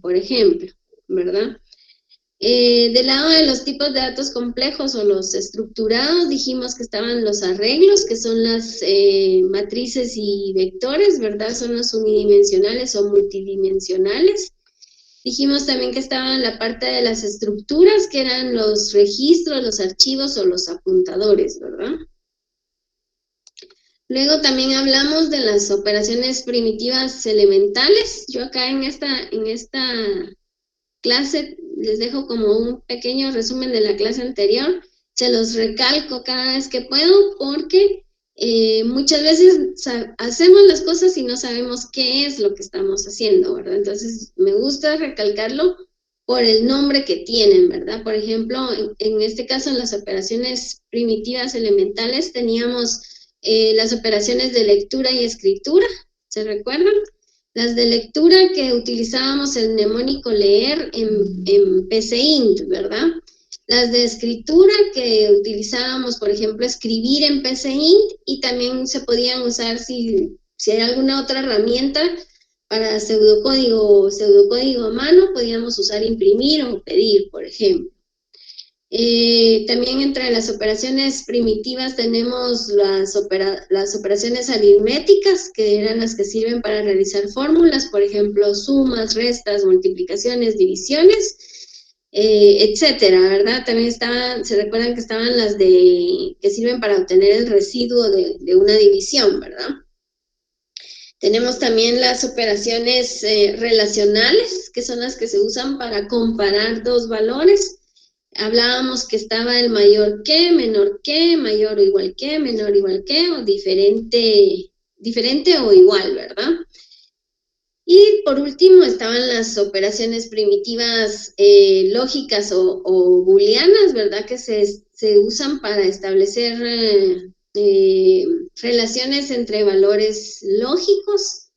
por ejemplo, ¿verdad? Del lado de los tipos de datos complejos o los estructurados, dijimos que estaban los arreglos, que son las matrices y vectores, ¿verdad? Son los unidimensionales o multidimensionales. Dijimos también que estaban la parte de las estructuras, que eran los registros, los archivos o los apuntadores, ¿verdad? Luego también hablamos de las operaciones primitivas elementales. Yo acá en esta clase les dejo como un pequeño resumen de la clase anterior. Se los recalco cada vez que puedo porque muchas veces hacemos las cosas y no sabemos qué es lo que estamos haciendo, ¿verdad? Entonces me gusta recalcarlo por el nombre que tienen, ¿verdad? Por ejemplo, en este caso, en las operaciones primitivas elementales teníamos las operaciones de lectura y escritura, ¿se recuerdan? Las de lectura que utilizábamos el mnemónico leer en PCInt, ¿verdad? Las de escritura que utilizábamos, por ejemplo, escribir en PCInt, y también se podían usar si hay alguna otra herramienta para pseudocódigo a mano, podíamos usar imprimir o pedir, por ejemplo. También entre las operaciones primitivas tenemos las operaciones aritméticas, que eran las que sirven para realizar fórmulas, por ejemplo, sumas, restas, multiplicaciones, divisiones, etcétera, ¿verdad? También se recuerdan que estaban las que sirven para obtener el residuo de una división, ¿verdad? Tenemos también las operaciones relacionales, que son las que se usan para comparar dos valores. Hablábamos que estaba el mayor que, menor que, mayor o igual que, menor o igual que, o diferente o igual, ¿verdad? Y por último estaban las operaciones primitivas lógicas o booleanas, ¿verdad? Que se usan para establecer relaciones entre valores lógicos.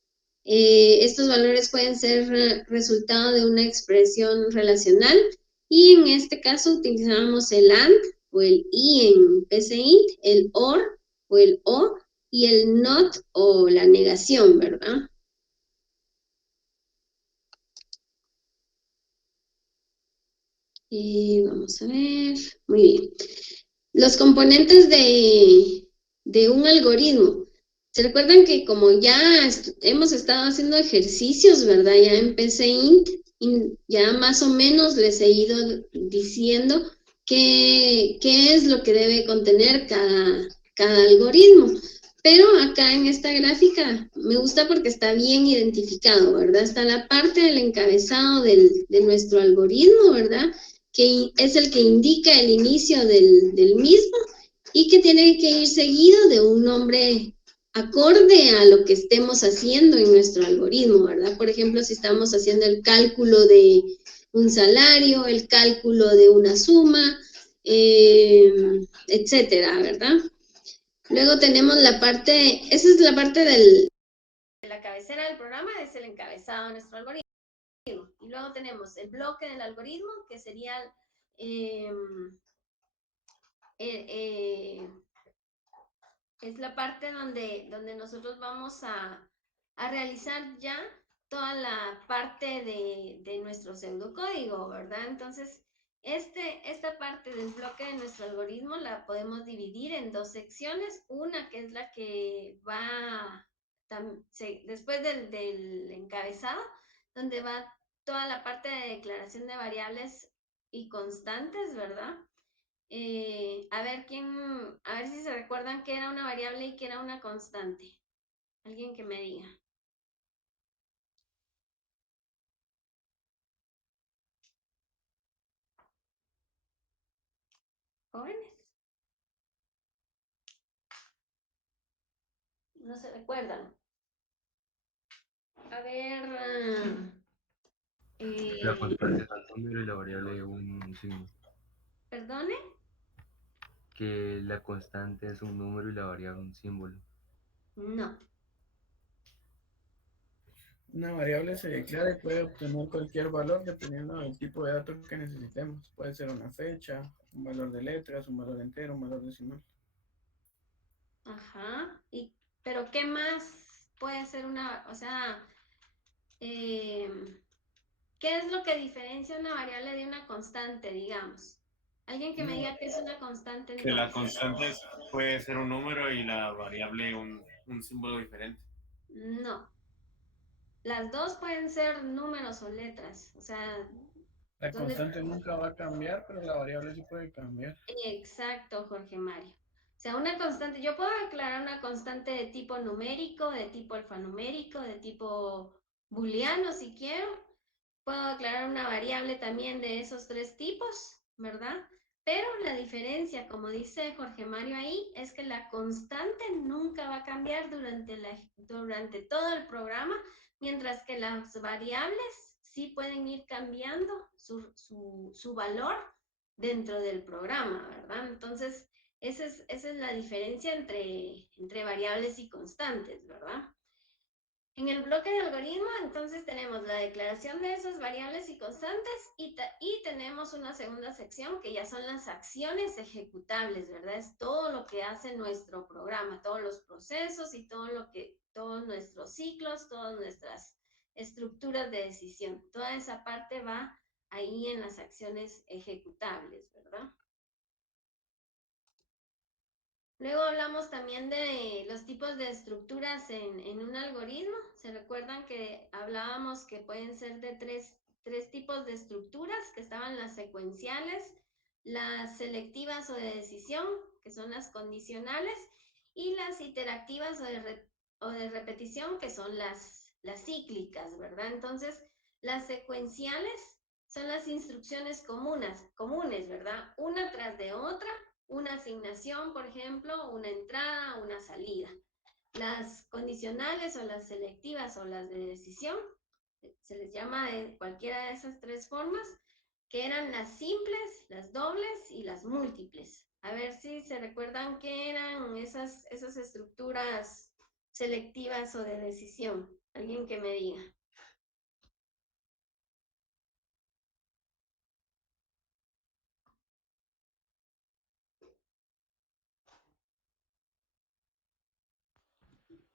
Estos valores pueden ser resultado de una expresión relacional, y en este caso utilizábamos el AND o el I en PCInt, el OR o el O, y el NOT o la negación, ¿verdad? Vamos a ver. Muy bien. Los componentes de un algoritmo. ¿Se recuerdan que como ya hemos estado haciendo ejercicios, ¿verdad? Ya empecé ya más o menos les he ido diciendo qué es lo que debe contener cada algoritmo. Pero acá en esta gráfica me gusta porque está bien identificado, ¿verdad? Está la parte del encabezado de nuestro algoritmo, ¿verdad? Que es el que indica el inicio del mismo, y que tiene que ir seguido de un nombre acorde a lo que estemos haciendo en nuestro algoritmo, ¿verdad? Por ejemplo, si estamos haciendo el cálculo de un salario, el cálculo de una suma, etcétera, ¿verdad? Luego tenemos la parte, esa es la parte de la cabecera del programa, es el encabezado de nuestro algoritmo. Y luego tenemos el bloque del algoritmo, que sería eh, es la parte donde nosotros vamos a realizar ya toda la parte de nuestro pseudocódigo, ¿verdad? Entonces, esta parte del bloque de nuestro algoritmo la podemos dividir en dos secciones. Una que es la que va después del encabezado, donde va toda la parte de declaración de variables y constantes, ¿verdad? A ver si se recuerdan qué era una variable y qué era una constante. Alguien que me diga. ¿Jóvenes? No se recuerdan. A ver. La constante es un número y la variable un signo. ¿Perdone? Que la constante es un número y la variable un símbolo. No. Una variable se declara y puede obtener cualquier valor dependiendo del tipo de datos que necesitemos. Puede ser una fecha, un valor de letras, un valor entero, un valor decimal. Ajá. Pero ¿qué más puede ser una, o sea, eh, ¿Qué es lo que diferencia una variable de una constante, digamos? Alguien que me diga qué es una constante Que la entonces. constante puede ser un número y la variable un símbolo diferente. No. Las dos pueden ser números o letras. O sea, La donde... constante nunca va a cambiar, pero la variable sí puede cambiar. Exacto, Jorge Mario. O sea, una constante, yo puedo declarar una constante de tipo numérico, de tipo alfanumérico, de tipo booleano si quiero. Puedo declarar una variable también de esos tres tipos, ¿verdad? Pero la diferencia, como dice Jorge Mario ahí, es que la constante nunca va a cambiar durante todo el programa, mientras que las variables sí pueden ir cambiando su valor dentro del programa, ¿verdad? Entonces, esa es la diferencia entre variables y constantes, ¿verdad? En el bloque de algoritmo, entonces tenemos la declaración de esas variables y constantes y tenemos una segunda sección que ya son las acciones ejecutables, ¿verdad? Es todo lo que hace nuestro programa, todos los procesos y todos nuestros ciclos, todas nuestras estructuras de decisión. Toda esa parte va ahí en las acciones ejecutables, ¿verdad? Luego hablamos también de los tipos de estructuras en un algoritmo. ¿Se recuerdan que hablábamos que pueden ser de tres tipos de estructuras, que estaban las secuenciales, las selectivas o de decisión, que son las condicionales, y las interactivas o de repetición, que son las cíclicas, ¿verdad? Entonces, las secuenciales son las instrucciones comunes, ¿verdad? Una tras de otra, una asignación, por ejemplo, una entrada, una salida. Las condicionales o las selectivas o las de decisión, se les llama de cualquiera de esas tres formas, que eran las simples, las dobles y las múltiples. A ver si se recuerdan qué eran esas estructuras selectivas o de decisión. Alguien que me diga.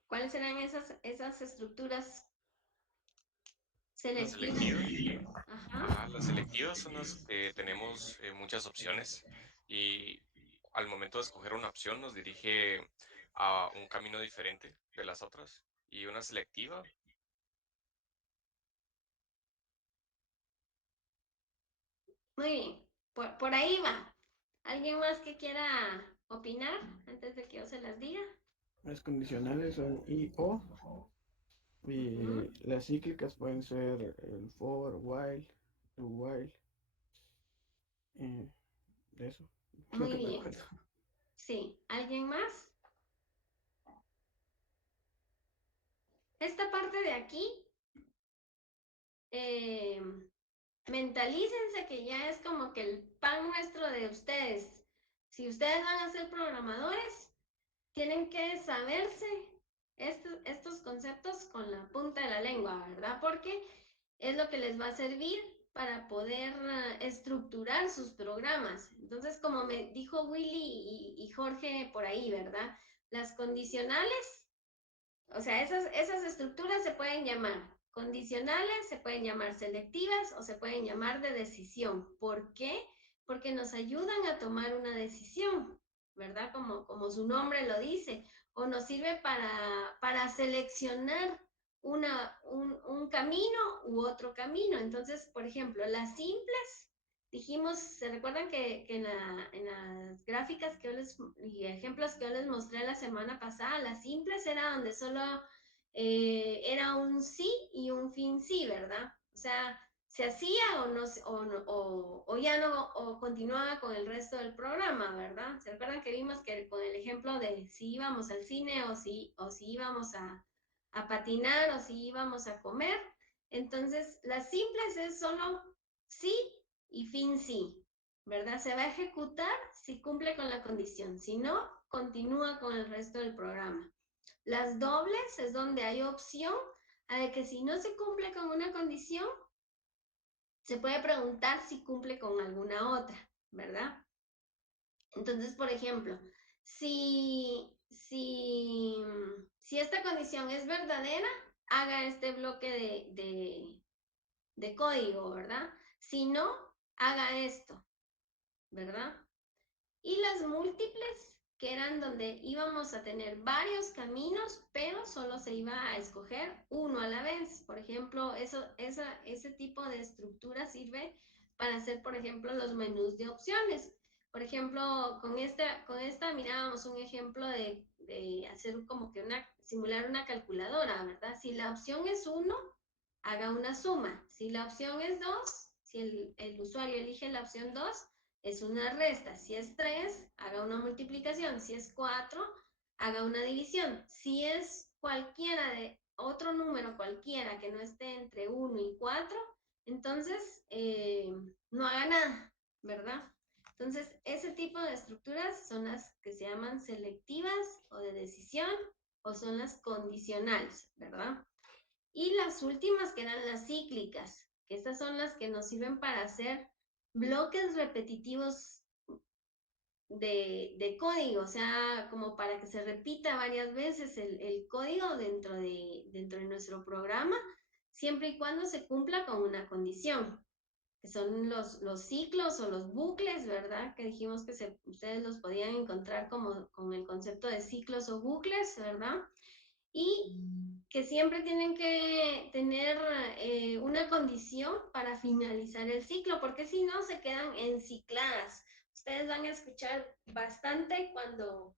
¿Cuáles serán esas estructuras Los selectivas? selectivos. Ajá. Los selectivos son los que tenemos muchas opciones y al momento de escoger una opción nos dirige a un camino diferente de las otras. Y una selectiva, Muy bien. Por ahí va. ¿Alguien más que quiera opinar antes de que yo se las diga? Las condicionales son y o, y Ujú. las cíclicas pueden ser el for, while, do while, de eso, lo Muy que me bien. acuerdo. Sí. ¿Alguien más? Esta parte de aquí, eh, mentalícense que ya es como que el pan nuestro de ustedes. Si ustedes van a ser programadores, tienen que saberse estos conceptos con la punta de la lengua, ¿verdad? Porque es lo que les va a servir para poder estructurar sus programas. Entonces, como me dijo Willy y Jorge por ahí, ¿verdad? Las condicionales, o sea, esas estructuras se pueden llamar condicionales, se pueden llamar selectivas o se pueden llamar de decisión. ¿Por qué? Porque nos ayudan a tomar una decisión, ¿verdad? Como su nombre lo dice, o nos sirve para seleccionar un camino u otro camino. Entonces, por ejemplo, las simples, dijimos, ¿se recuerdan que en las gráficas y ejemplos que yo les mostré la semana pasada, las simples era donde solo era un sí y un fin sí, ¿verdad? O sea, se hacía o no, o ya no, o continuaba con el resto del programa, ¿verdad? ¿Se recuerdan que vimos que con el ejemplo de si íbamos al cine o si íbamos a patinar o si íbamos a comer? Entonces, las simples es solo sí y fin sí, ¿verdad? Se va a ejecutar si cumple con la condición, si no, continúa con el resto del programa. Las dobles es donde hay opción a de que si no se cumple con una condición, se puede preguntar si cumple con alguna otra, ¿verdad? Entonces, por ejemplo, si esta condición es verdadera, haga este bloque de código, ¿verdad? Si no, haga esto, ¿verdad? Y las múltiples, que eran donde íbamos a tener varios caminos, pero solo se iba a escoger uno a la vez. Por ejemplo, ese tipo de estructura sirve para hacer, por ejemplo, los menús de opciones. Por ejemplo, con esta mirábamos un ejemplo de hacer como que simular una calculadora, ¿verdad? Si la opción es 1, haga una suma. Si la opción es 2, si el usuario elige la opción 2, es una resta. Si es 3, haga una multiplicación. Si es 4, haga una división. Si es cualquiera de otro número cualquiera que no esté entre 1 y 4, entonces no haga nada, ¿verdad? Entonces, ese tipo de estructuras son las que se llaman selectivas o de decisión, o son las condicionales, ¿verdad? Y las últimas que eran las cíclicas, que estas son las que nos sirven para hacer bloques repetitivos de código, o sea, como para que se repita varias veces el código dentro de nuestro programa, siempre y cuando se cumpla con una condición, que son los ciclos o los bucles, ¿verdad? Que dijimos que ustedes los podían encontrar como con el concepto de ciclos o bucles, ¿verdad? Y que siempre tienen que tener una condición para finalizar el ciclo, porque si no se quedan encicladas. Ustedes van a escuchar bastante cuando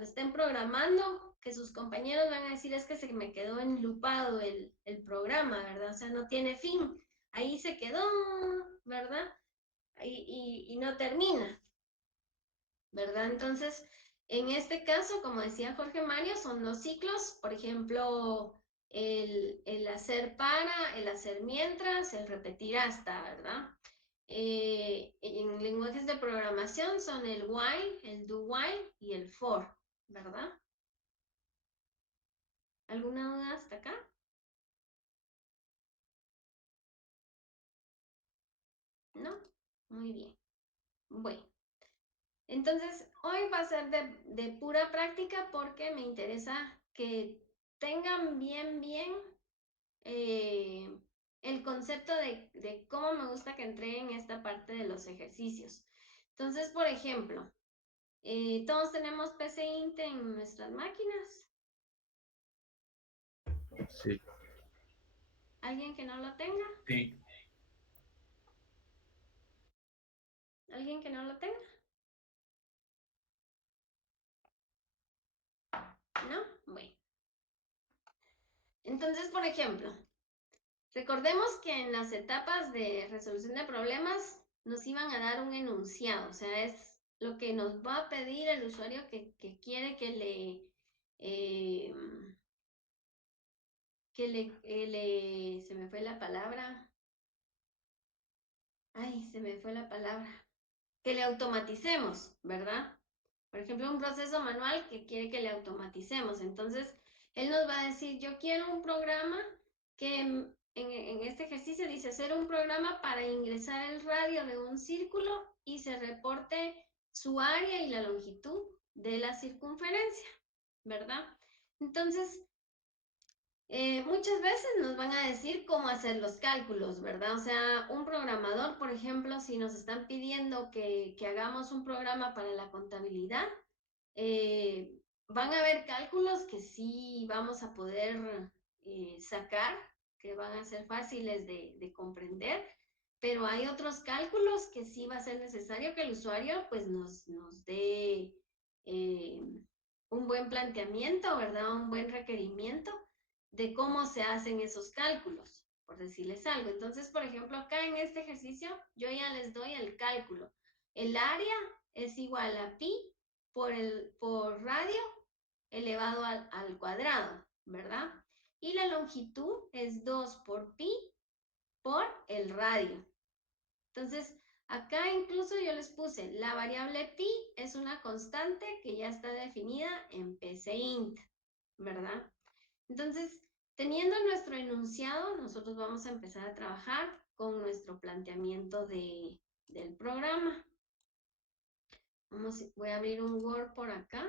estén programando, que sus compañeros van a decir es que se me quedó enlupado el programa, ¿verdad? O sea, no tiene fin. Ahí se quedó, ¿verdad? Y no termina, ¿verdad? Entonces, en este caso, como decía Jorge Mario, son los ciclos, por ejemplo, el hacer para, el hacer mientras, el repetir hasta, ¿verdad? En lenguajes de programación son el while, el do while y el for, ¿verdad? ¿Alguna duda hasta acá? ¿No? Muy bien. Bueno. Entonces, hoy va a ser de pura práctica porque me interesa que tengan bien el concepto de cómo me gusta que entreguen esta parte de los ejercicios. Entonces, por ejemplo, todos tenemos PC Int en nuestras máquinas. Sí. ¿Alguien que no lo tenga? Sí. ¿Alguien que no lo tenga? ¿No? Bueno. Entonces, por ejemplo, recordemos que en las etapas de resolución de problemas nos iban a dar un enunciado, o sea, es lo que nos va a pedir el usuario que quiere se me fue la palabra, que le automaticemos, ¿verdad? Por ejemplo, un proceso manual que quiere que le automaticemos. Entonces, él nos va a decir, yo quiero un programa que en este ejercicio dice hacer un programa para ingresar el radio de un círculo y se reporte su área y la longitud de la circunferencia, ¿verdad? Entonces, muchas veces nos van a decir cómo hacer los cálculos, ¿verdad? O sea, un programador, por ejemplo, si nos están pidiendo que hagamos un programa para la contabilidad, van a haber cálculos que sí vamos a poder sacar, que van a ser fáciles de comprender, pero hay otros cálculos que sí va a ser necesario que el usuario pues nos dé un buen planteamiento, ¿verdad? Un buen requerimiento de cómo se hacen esos cálculos, por decirles algo. Entonces, por ejemplo, acá en este ejercicio yo ya les doy el cálculo. El área es igual a pi por radio elevado al cuadrado, ¿verdad? Y la longitud es 2 por pi por el radio. Entonces, acá incluso yo les puse, la variable pi es una constante que ya está definida en PCInt, ¿verdad? Entonces, teniendo nuestro enunciado, nosotros vamos a empezar a trabajar con nuestro planteamiento del programa. Voy a abrir un Word por acá.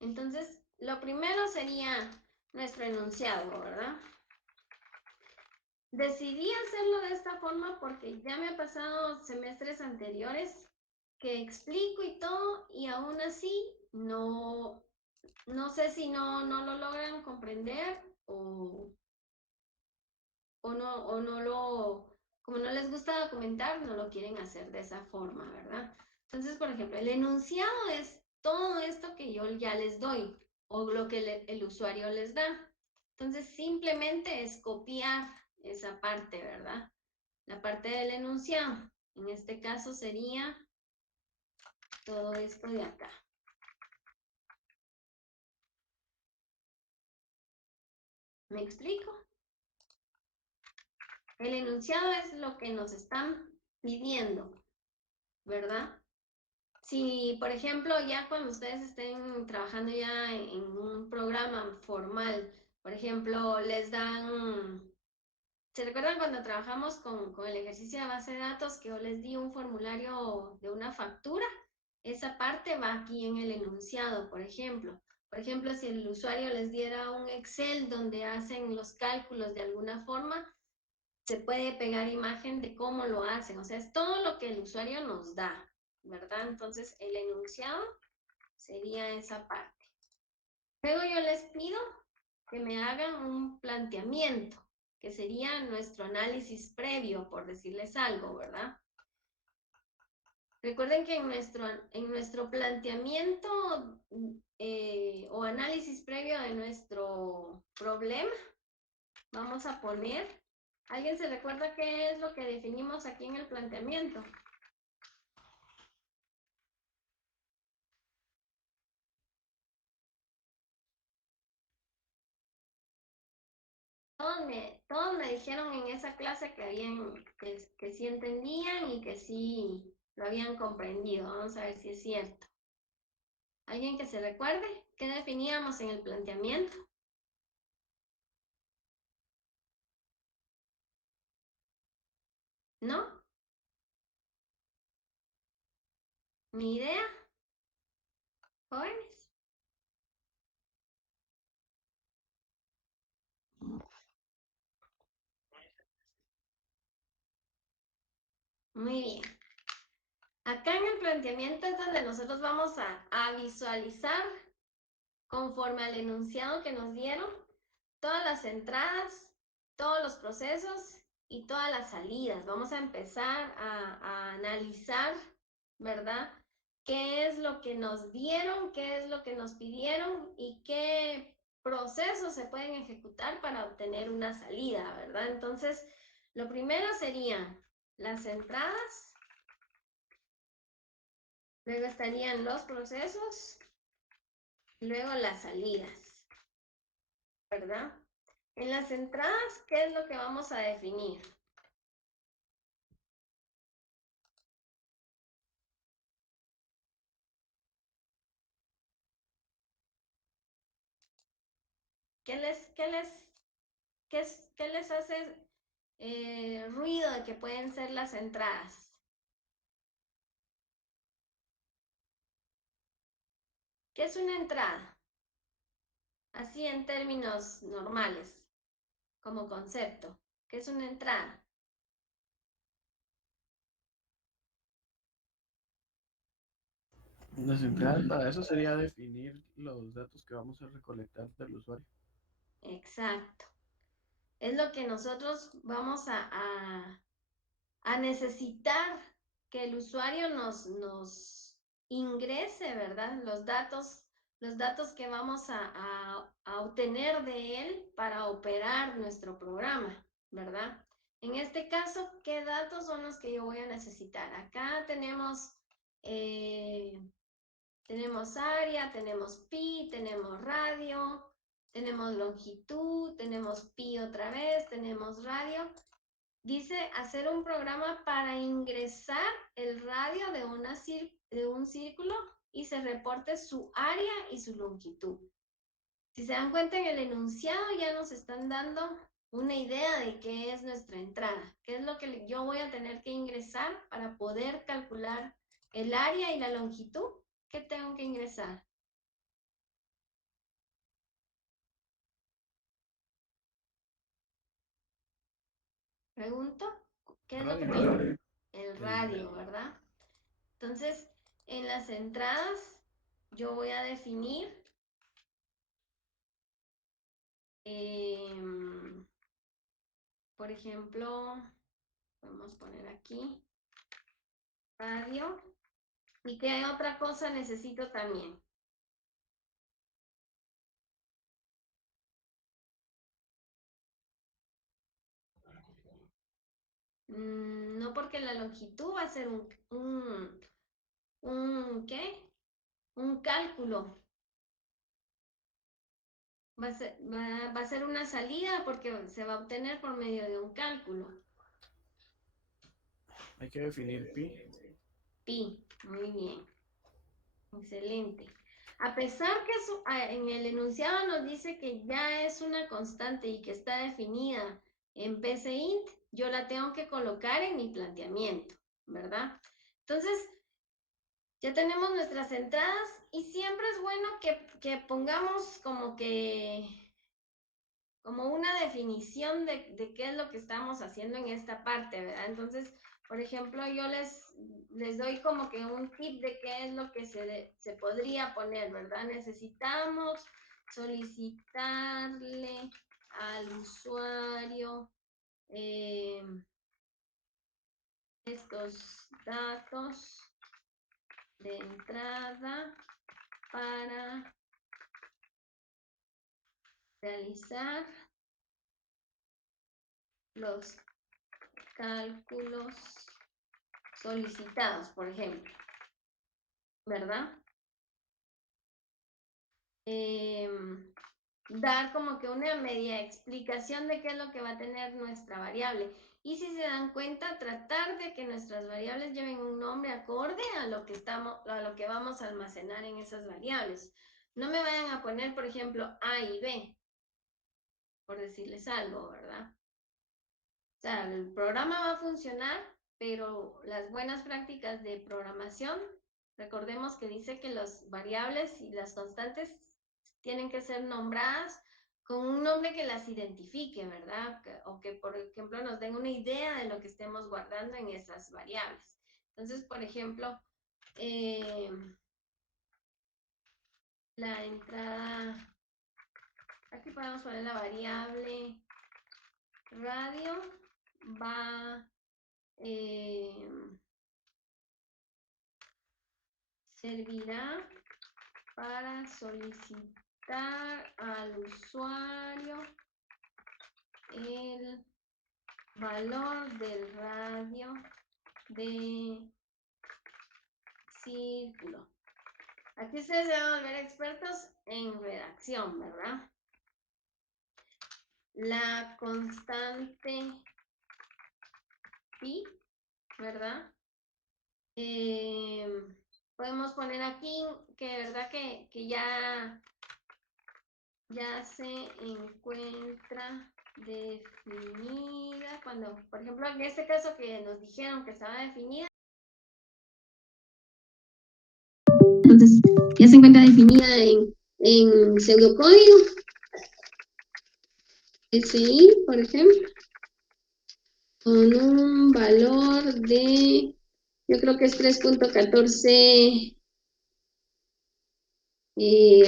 Entonces, lo primero sería nuestro enunciado, ¿verdad? Decidí hacerlo de esta forma porque ya me ha pasado semestres anteriores que explico y todo, y aún así no sé si no lo logran comprender o no lo, como no les gusta documentar, no lo quieren hacer de esa forma, ¿verdad? Entonces, por ejemplo, el enunciado es todo esto que yo ya les doy o lo que el usuario les da. Entonces, simplemente es copiar esa parte, ¿verdad? La parte del enunciado. En este caso sería todo esto de acá. ¿Me explico? El enunciado es lo que nos están pidiendo, ¿verdad? Si, por ejemplo, ya cuando ustedes estén trabajando ya en un programa formal, por ejemplo, les dan, ¿se recuerdan cuando trabajamos con el ejercicio de base de datos que yo les di un formulario de una factura? Esa parte va aquí en el enunciado, por ejemplo. Por ejemplo, si el usuario les diera un Excel donde hacen los cálculos de alguna forma, se puede pegar imagen de cómo lo hacen, o sea, es todo lo que el usuario nos da, ¿verdad? Entonces, el enunciado sería esa parte. Luego yo les pido que me hagan un planteamiento, que sería nuestro análisis previo, por decirles algo, ¿verdad? Recuerden que en nuestro planteamiento o análisis previo de nuestro problema, vamos a poner, ¿alguien se recuerda qué es lo que definimos aquí en el planteamiento? Todos me dijeron en esa clase que sí entendían y que sí lo habían comprendido. Vamos a ver si es cierto. ¿Alguien que se recuerde qué definíamos en el planteamiento? ¿No? ¿Ni idea? ¿Jóvenes? Muy bien. Acá en el planteamiento es donde nosotros vamos a visualizar, conforme al enunciado que nos dieron, todas las entradas, todos los procesos y todas las salidas. Vamos a empezar a analizar, ¿verdad? ¿Qué es lo que nos dieron? ¿Qué es lo que nos pidieron? ¿Y qué procesos se pueden ejecutar para obtener una salida, ¿verdad? Entonces, lo primero serían las entradas, luego estarían los procesos, luego las salidas, ¿verdad? En las entradas, ¿qué es lo que vamos a definir? ¿Qué les hace ruido de que pueden ser las entradas? ¿Qué es una entrada? Así en términos normales, como concepto. ¿Qué es una entrada? Las entradas para eso sería definir los datos que vamos a recolectar del usuario. Exacto. Es lo que nosotros vamos a necesitar que el usuario nos ingrese, ¿verdad? Los datos que vamos a obtener de él para operar nuestro programa, ¿verdad? En este caso, ¿qué datos son los que yo voy a necesitar? Acá tenemos área, tenemos pi, tenemos radio, tenemos longitud, tenemos pi otra vez, tenemos radio. Dice hacer un programa para ingresar el radio de un círculo y se reporte su área y su longitud. Si se dan cuenta en el enunciado ya nos están dando una idea de qué es nuestra entrada, qué es lo que yo voy a tener que ingresar para poder calcular el área y la longitud que tengo que ingresar. Pregunto, ¿qué es lo que Radio. me... El radio, ¿verdad? Entonces, en las entradas yo voy a definir por ejemplo, podemos poner aquí radio. ¿Y qué otra cosa necesito también? No, porque la longitud va a ser ¿qué? Un cálculo. Va a ser una salida porque se va a obtener por medio de un cálculo. Hay que definir pi. Pi, muy bien. Excelente. A pesar que en el enunciado nos dice que ya es una constante y que está definida en PCInt, yo la tengo que colocar en mi planteamiento, ¿verdad? Entonces, ya tenemos nuestras entradas y siempre es bueno que pongamos como una definición de qué es lo que estamos haciendo en esta parte, ¿verdad? Entonces, por ejemplo, yo les doy como que un tip de qué es lo que se podría poner, ¿verdad? Necesitamos solicitarle al usuario estos datos de entrada para realizar los cálculos solicitados, por ejemplo, ¿verdad? Dar como que una media explicación de qué es lo que va a tener nuestra variable. Y si se dan cuenta, tratar de que nuestras variables lleven un nombre acorde a lo que vamos a almacenar en esas variables. No me vayan a poner, por ejemplo, A y B, por decirles algo, ¿verdad? O sea, el programa va a funcionar, pero las buenas prácticas de programación, recordemos que dice que las variables y las constantes tienen que ser nombradas con un nombre que las identifique, ¿verdad? O que, por ejemplo, nos den una idea de lo que estemos guardando en esas variables. Entonces, por ejemplo, la entrada, aquí podemos poner la variable radio, va servirá para solicitar al usuario el valor del radio de círculo. Aquí ustedes se van a volver expertos en redacción, ¿verdad? La constante pi, ¿verdad? Podemos poner aquí que verdad que ya se encuentra definida cuando, por ejemplo, en este caso que nos dijeron que estaba definida. Entonces, ya se encuentra definida en pseudocódigo. SI, por ejemplo, con un valor de, yo creo que es 3.14,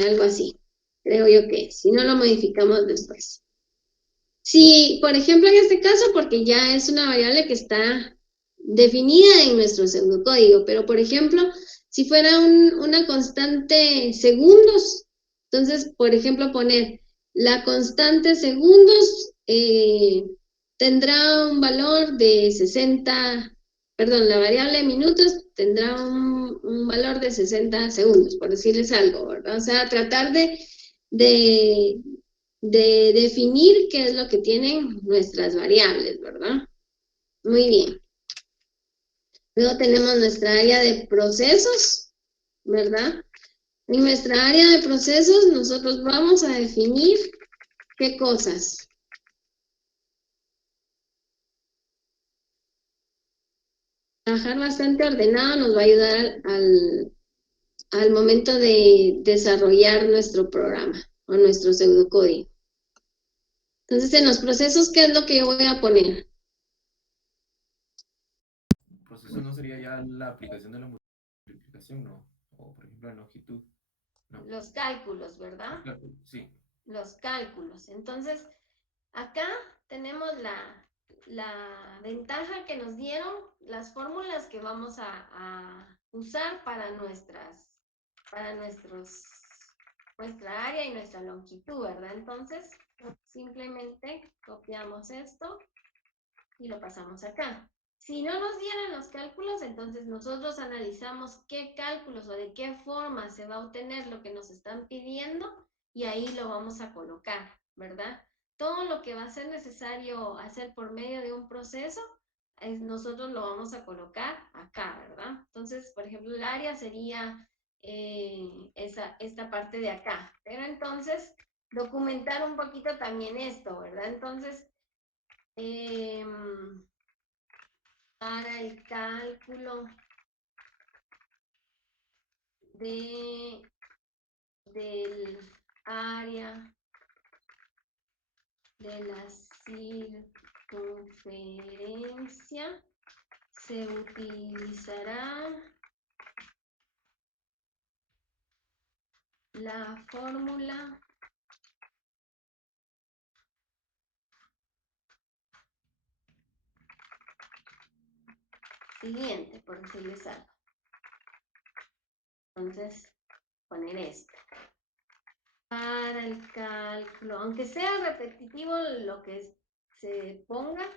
algo así, creo yo que es. Si no, lo modificamos después. Si, por ejemplo, en este caso, porque ya es una variable que está definida en nuestro pseudocódigo, pero por ejemplo, si fuera una constante segundos, entonces, por ejemplo, poner la constante segundos tendrá un valor de 60, perdón, la variable minutos tendrá un valor de 60 segundos, por decirles algo, ¿verdad? O sea, tratar de definir qué es lo que tienen nuestras variables, ¿verdad? Muy bien. Luego tenemos nuestra área de procesos, ¿verdad? En nuestra área de procesos nosotros vamos a definir qué cosas. Trabajar bastante ordenado nos va a ayudar al momento de desarrollar nuestro programa o nuestro pseudocódigo. Entonces, en los procesos, ¿qué es lo que yo voy a poner? sería la aplicación de la multiplicación, ¿no? O por ejemplo la longitud, ¿no? Los cálculos, ¿verdad? Sí. Los cálculos. Entonces, acá tenemos la ventaja que nos dieron las fórmulas que vamos a usar para nuestra área y nuestra longitud, ¿verdad? Entonces, simplemente copiamos esto y lo pasamos acá. Si no nos dieran los cálculos, entonces nosotros analizamos qué cálculos o de qué forma se va a obtener lo que nos están pidiendo y ahí lo vamos a colocar, ¿verdad? Todo lo que va a ser necesario hacer por medio de un proceso, nosotros lo vamos a colocar acá, ¿verdad? Entonces, por ejemplo, el área sería esta parte de acá. Pero entonces, documentar un poquito también esto, ¿verdad? Entonces, para el cálculo del área de la circunferencia se utilizará la fórmula siguiente, por decirles algo. Entonces, poner esto. Para el cálculo, aunque sea repetitivo lo que se ponga,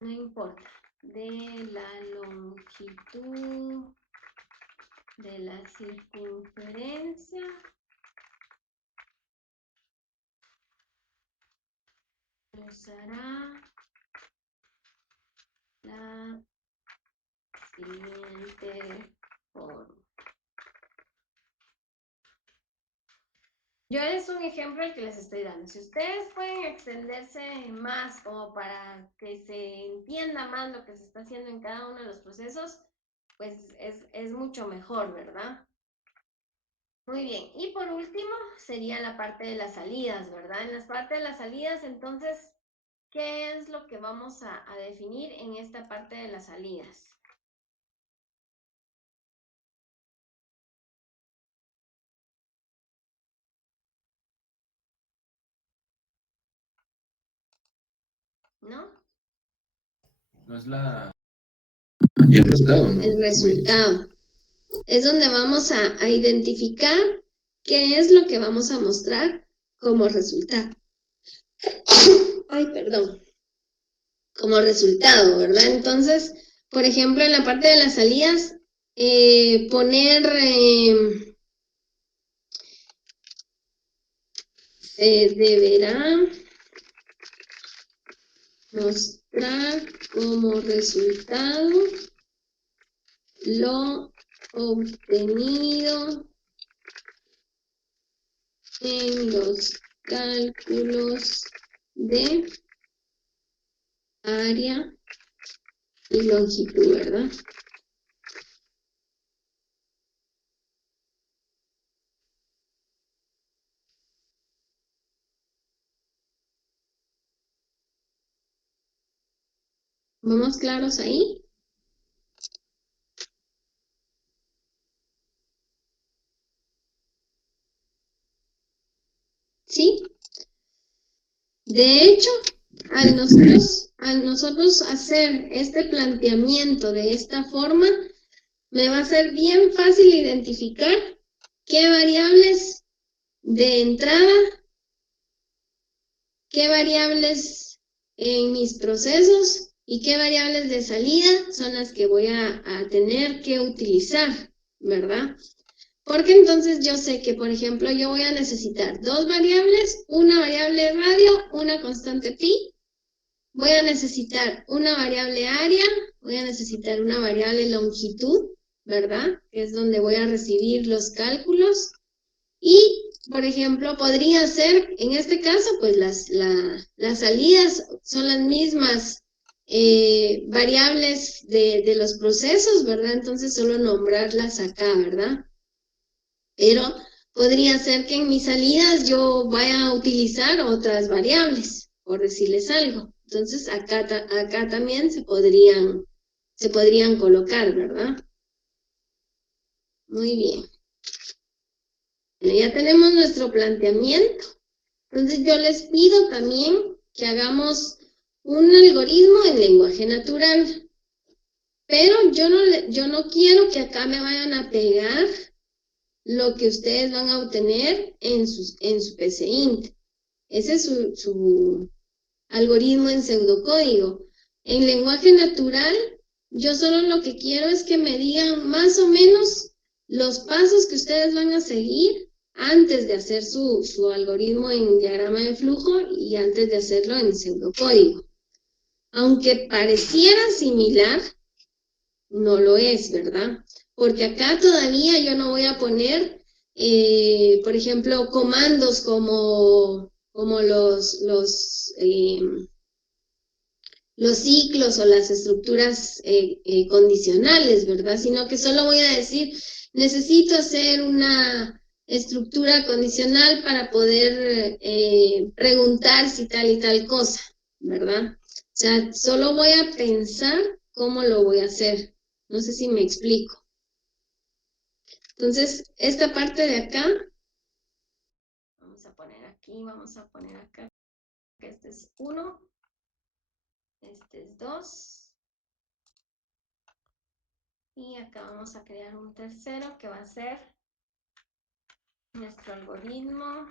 no importa, de la longitud de la circunferencia usará la siguiente forma. Yo es un ejemplo el que les estoy dando. Si ustedes pueden extenderse más como para que se entienda más lo que se está haciendo en cada uno de los procesos, pues es mucho mejor, ¿verdad? Muy bien. Y por último sería la parte de las salidas, ¿verdad? En la parte de las salidas, entonces, ¿qué es lo que vamos a definir en esta parte de las salidas? ¿No? No es el resultado, ¿no? El resultado. Es donde vamos a identificar qué es lo que vamos a mostrar como resultado. Ay, perdón. Como resultado, ¿verdad? Entonces, por ejemplo, en la parte de las salidas, poner deberá mostrar como resultado lo obtenido en los cálculos de área y longitud, ¿verdad? ¿Vamos claros ahí? ¿Sí? De hecho, al nosotros hacer este planteamiento de esta forma, me va a ser bien fácil identificar qué variables de entrada, qué variables en mis procesos y qué variables de salida son las que voy a tener que utilizar, ¿verdad? Porque entonces yo sé que, por ejemplo, yo voy a necesitar dos variables, una variable radio, una constante pi. Voy a necesitar una variable área, voy a necesitar una variable longitud, ¿verdad? Que es donde voy a recibir los cálculos. Y, por ejemplo, podría ser, en este caso, pues las salidas son las mismas variables de los procesos, ¿verdad? Entonces, solo nombrarlas acá, ¿verdad? Pero podría ser que en mis salidas yo vaya a utilizar otras variables, por decirles algo. Entonces, acá también se podrían se podrían colocar, ¿verdad? Muy bien. Bueno, ya tenemos nuestro planteamiento. Entonces yo les pido también que hagamos un algoritmo en lenguaje natural. Pero yo no quiero que acá me vayan a pegar lo que ustedes van a obtener en su PCInt. Ese es su algoritmo en pseudocódigo. En lenguaje natural, yo solo lo que quiero es que me digan más o menos los pasos que ustedes van a seguir antes de hacer su algoritmo en diagrama de flujo y antes de hacerlo en pseudocódigo. Aunque pareciera similar, no lo es, ¿verdad? Porque acá todavía yo no voy a poner, por ejemplo, comandos como los ciclos o las estructuras condicionales, ¿verdad? Sino que solo voy a decir, necesito hacer una estructura condicional para poder preguntar si tal y tal cosa, ¿verdad? O sea, solo voy a pensar cómo lo voy a hacer. No sé si me explico. Entonces, esta parte de acá, vamos a poner aquí, vamos a poner acá, que este es 1, este es 2, y acá vamos a crear un tercero que va a ser nuestro algoritmo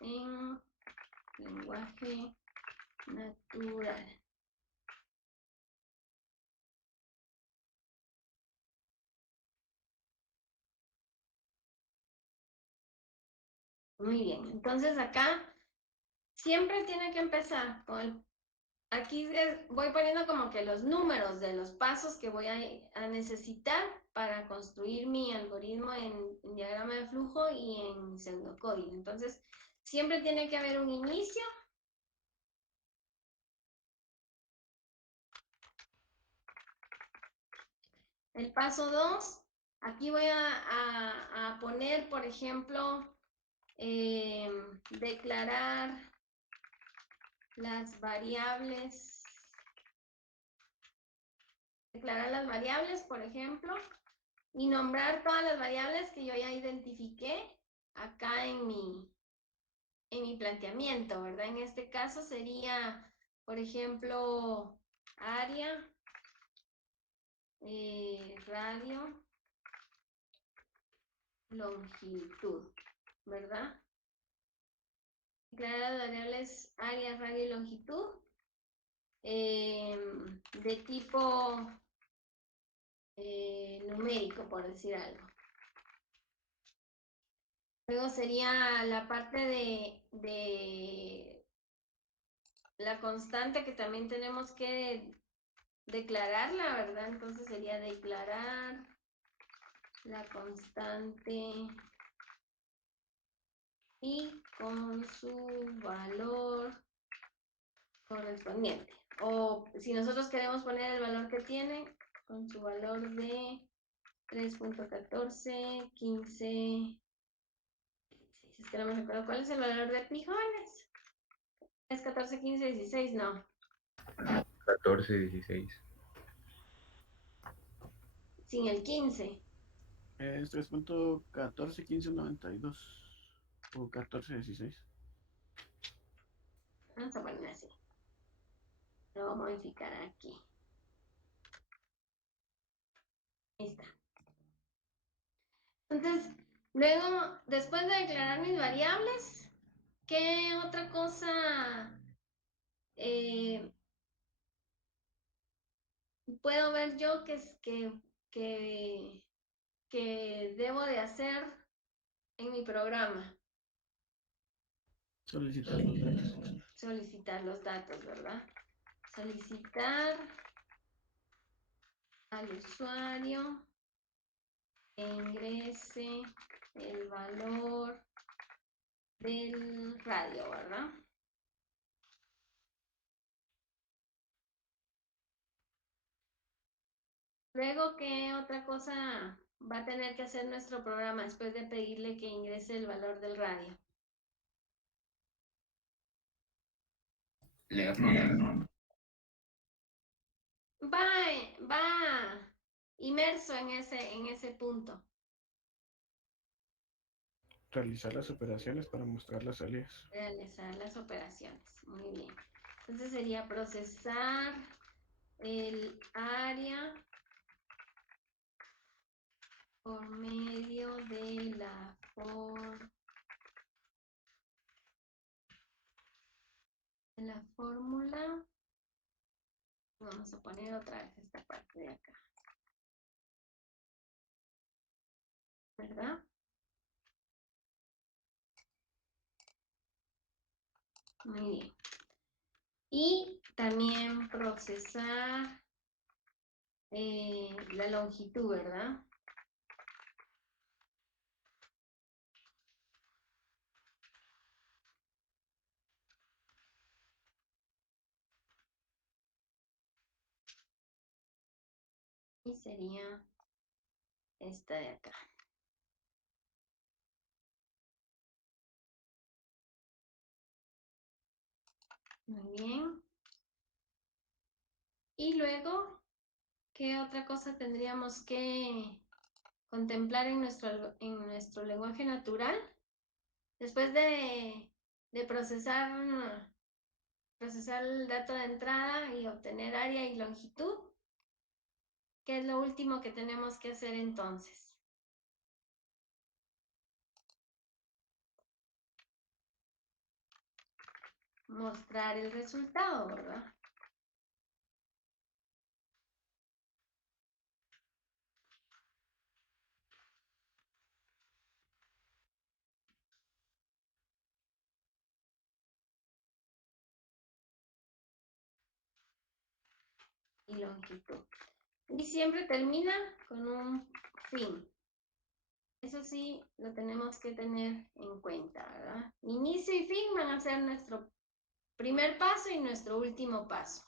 en lenguaje natural. Muy bien, entonces acá siempre tiene que empezar con el... Aquí voy poniendo como que los números de los pasos que voy a necesitar para construir mi algoritmo en diagrama de flujo y en pseudocódigo. Entonces, siempre tiene que haber un inicio. El paso 2, aquí voy a poner, por ejemplo, declarar las variables. Declarar las variables, por ejemplo, y nombrar todas las variables que yo ya identifiqué acá en mi planteamiento, ¿verdad? En este caso sería, por ejemplo, área, radio, longitud, ¿verdad? Declarar las variables área, radio y longitud de tipo numérico, por decir algo. Luego sería la parte de la constante que también tenemos que declararla, ¿verdad? Entonces sería declarar la constante y con su valor correspondiente. O si nosotros queremos poner el valor que tiene, con su valor de 3.14, 15... Es que no me recuerdo cuál es el valor de pi, jóvenes. Es 14, 15, 16, no. 14, 16. Sin el 15. Es 3.141592 o 1416. Vamos a poner así. Lo voy a modificar aquí. Ahí está. Entonces, luego, después de declarar mis variables, ¿qué otra cosa puedo ver yo que debo de hacer en mi programa? Solicitar los datos. Solicitar los datos, ¿verdad? Solicitar al usuario que ingrese el valor del radio, ¿verdad? Luego, ¿qué otra cosa va a tener que hacer nuestro programa después de pedirle que ingrese el valor del radio? Leerlo. va inmerso en ese punto. Realizar las operaciones para mostrar las salidas. Realizar las operaciones. Muy bien. Entonces sería procesar el área por medio de la fórmula. Vamos a poner otra vez esta parte de acá. ¿Verdad? Muy bien. Y también procesar la longitud, ¿verdad? Y sería esta de acá. Muy bien. Y luego, ¿qué otra cosa tendríamos que contemplar en nuestro lenguaje natural? Después de procesar el dato de entrada y obtener área y longitud, ¿qué es lo último que tenemos que hacer entonces? Mostrar el resultado, ¿verdad? Y longitud. Y siempre termina con un fin. Eso sí, lo tenemos que tener en cuenta, ¿verdad? Inicio y fin van a ser nuestro primer paso y nuestro último paso.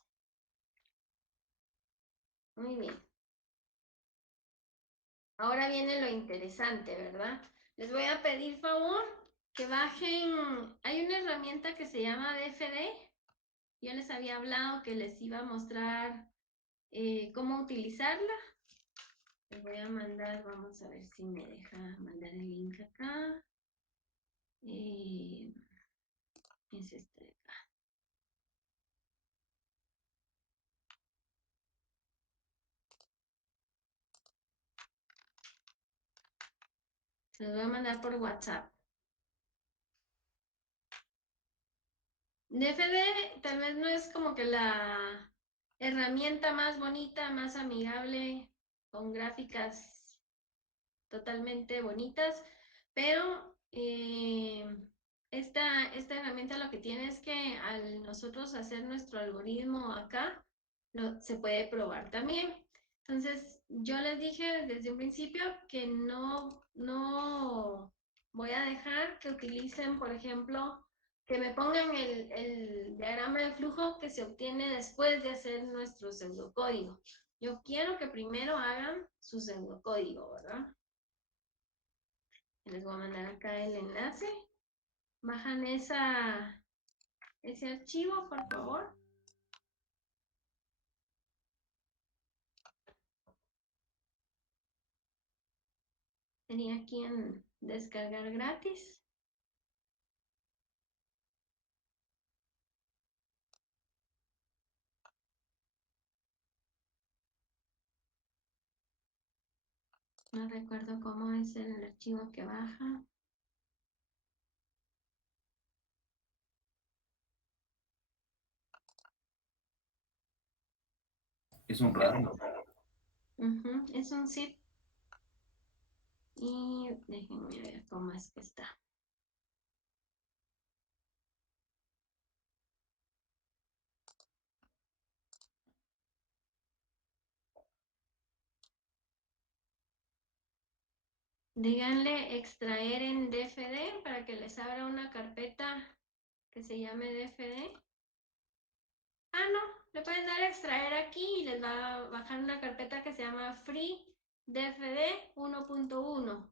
Muy bien. Ahora viene lo interesante, ¿verdad? Les voy a pedir favor que bajen. Hay una herramienta que se llama DFD. Yo les había hablado que les iba a mostrar cómo utilizarla. Les voy a mandar, vamos a ver si me deja mandar el link acá. Es este de acá. Se los voy a mandar por WhatsApp. DFD tal vez no es como que la herramienta más bonita, más amigable, con gráficas totalmente bonitas, pero esta herramienta lo que tiene es que al nosotros hacer nuestro algoritmo acá, se puede probar también. Entonces, yo les dije desde un principio que no voy a dejar que utilicen, por ejemplo, que me pongan el diagrama de flujo que se obtiene después de hacer nuestro pseudocódigo. Yo quiero que primero hagan su pseudocódigo, ¿verdad? Les voy a mandar acá el enlace. Bajan ese archivo, por favor. Tenía aquí en descargar gratis. No recuerdo cómo es el archivo que baja. Es un RAR. Es un zip. Y déjenme ver cómo es que está. Díganle extraer en DFD para que les abra una carpeta que se llame DFD. Ah, no, le pueden dar a extraer aquí y les va a bajar una carpeta que se llama Free DFD 1.1.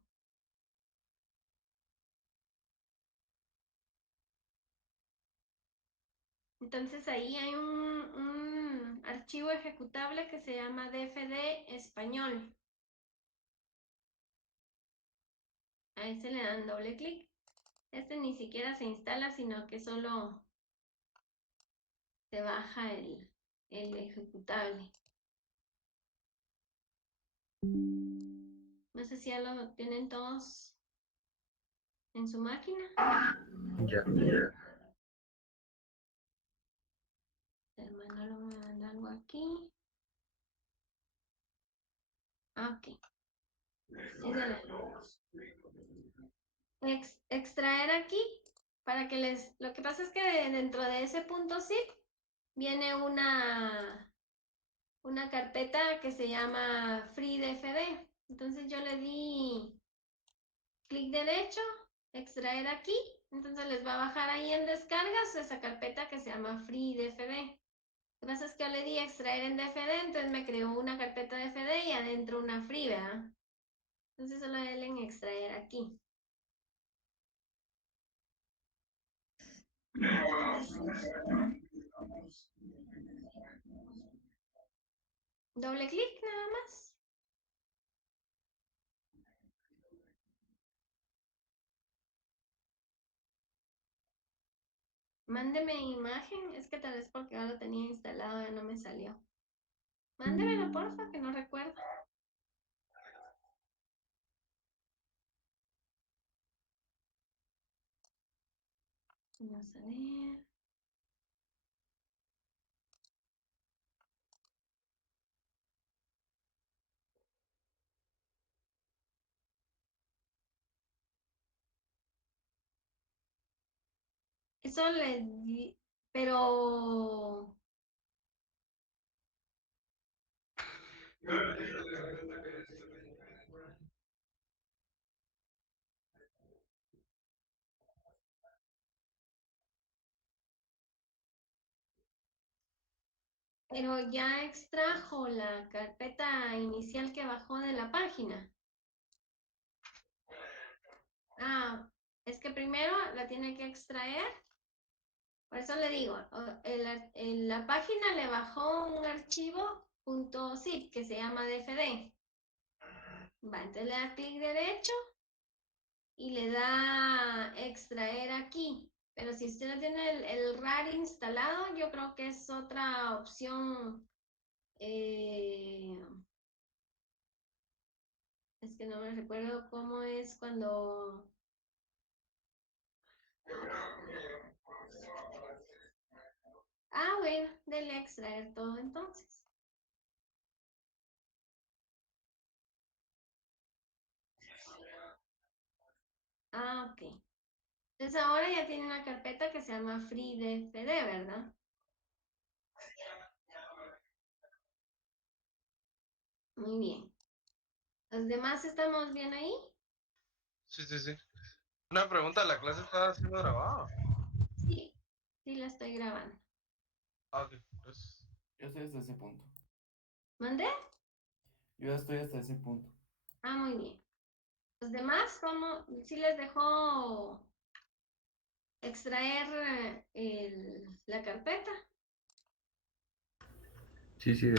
Entonces ahí hay un archivo ejecutable que se llama dfd español. A ese le dan doble clic. Este ni siquiera se instala, sino que solo se baja el ejecutable. No sé si ya lo tienen todos en su máquina. Ya. Hermano, lo me manda algo aquí. Ok. Extraer aquí para que les... Lo que pasa es que dentro de ese punto zip viene una carpeta que se llama FreeDFD. Entonces yo le di clic derecho, extraer aquí. Entonces les va a bajar ahí en descargas esa carpeta que se llama FreeDFD. Lo que pasa es que yo le di extraer en DFD, entonces me creó una carpeta DFD y adentro una free, ¿verdad? Entonces solo denle en extraer aquí. Doble clic nada más. Mándeme imagen, es que tal vez porque ya lo tenía instalado ya no me salió. Mándemelo porfa, que no recuerdo. Vamos a ver. Eso le di, pero ya extrajo la carpeta inicial que bajó de la página. Ah, es que primero la tiene que extraer. Por eso le digo, la página le bajó un archivo .zip que se llama dfd. Va, entonces le da clic derecho y le da extraer aquí. Pero si usted no tiene el RAR instalado, yo creo que es otra opción. Es que no me recuerdo cómo es cuando... Ah, bueno, dele extraer todo entonces. Ah, ok. Entonces ahora ya tiene una carpeta que se llama FreeDFD, ¿verdad? Muy bien. ¿Los demás estamos bien ahí? Sí, sí, sí. Una pregunta, ¿la clase está siendo grabada? Sí, sí la estoy grabando. Ah, ok, pues. Yo estoy hasta ese punto. ¿Mandé? Yo ya estoy hasta ese punto. Ah, muy bien. Los demás, ¿cómo? Sí les dejó extraer la carpeta. Sí, sí.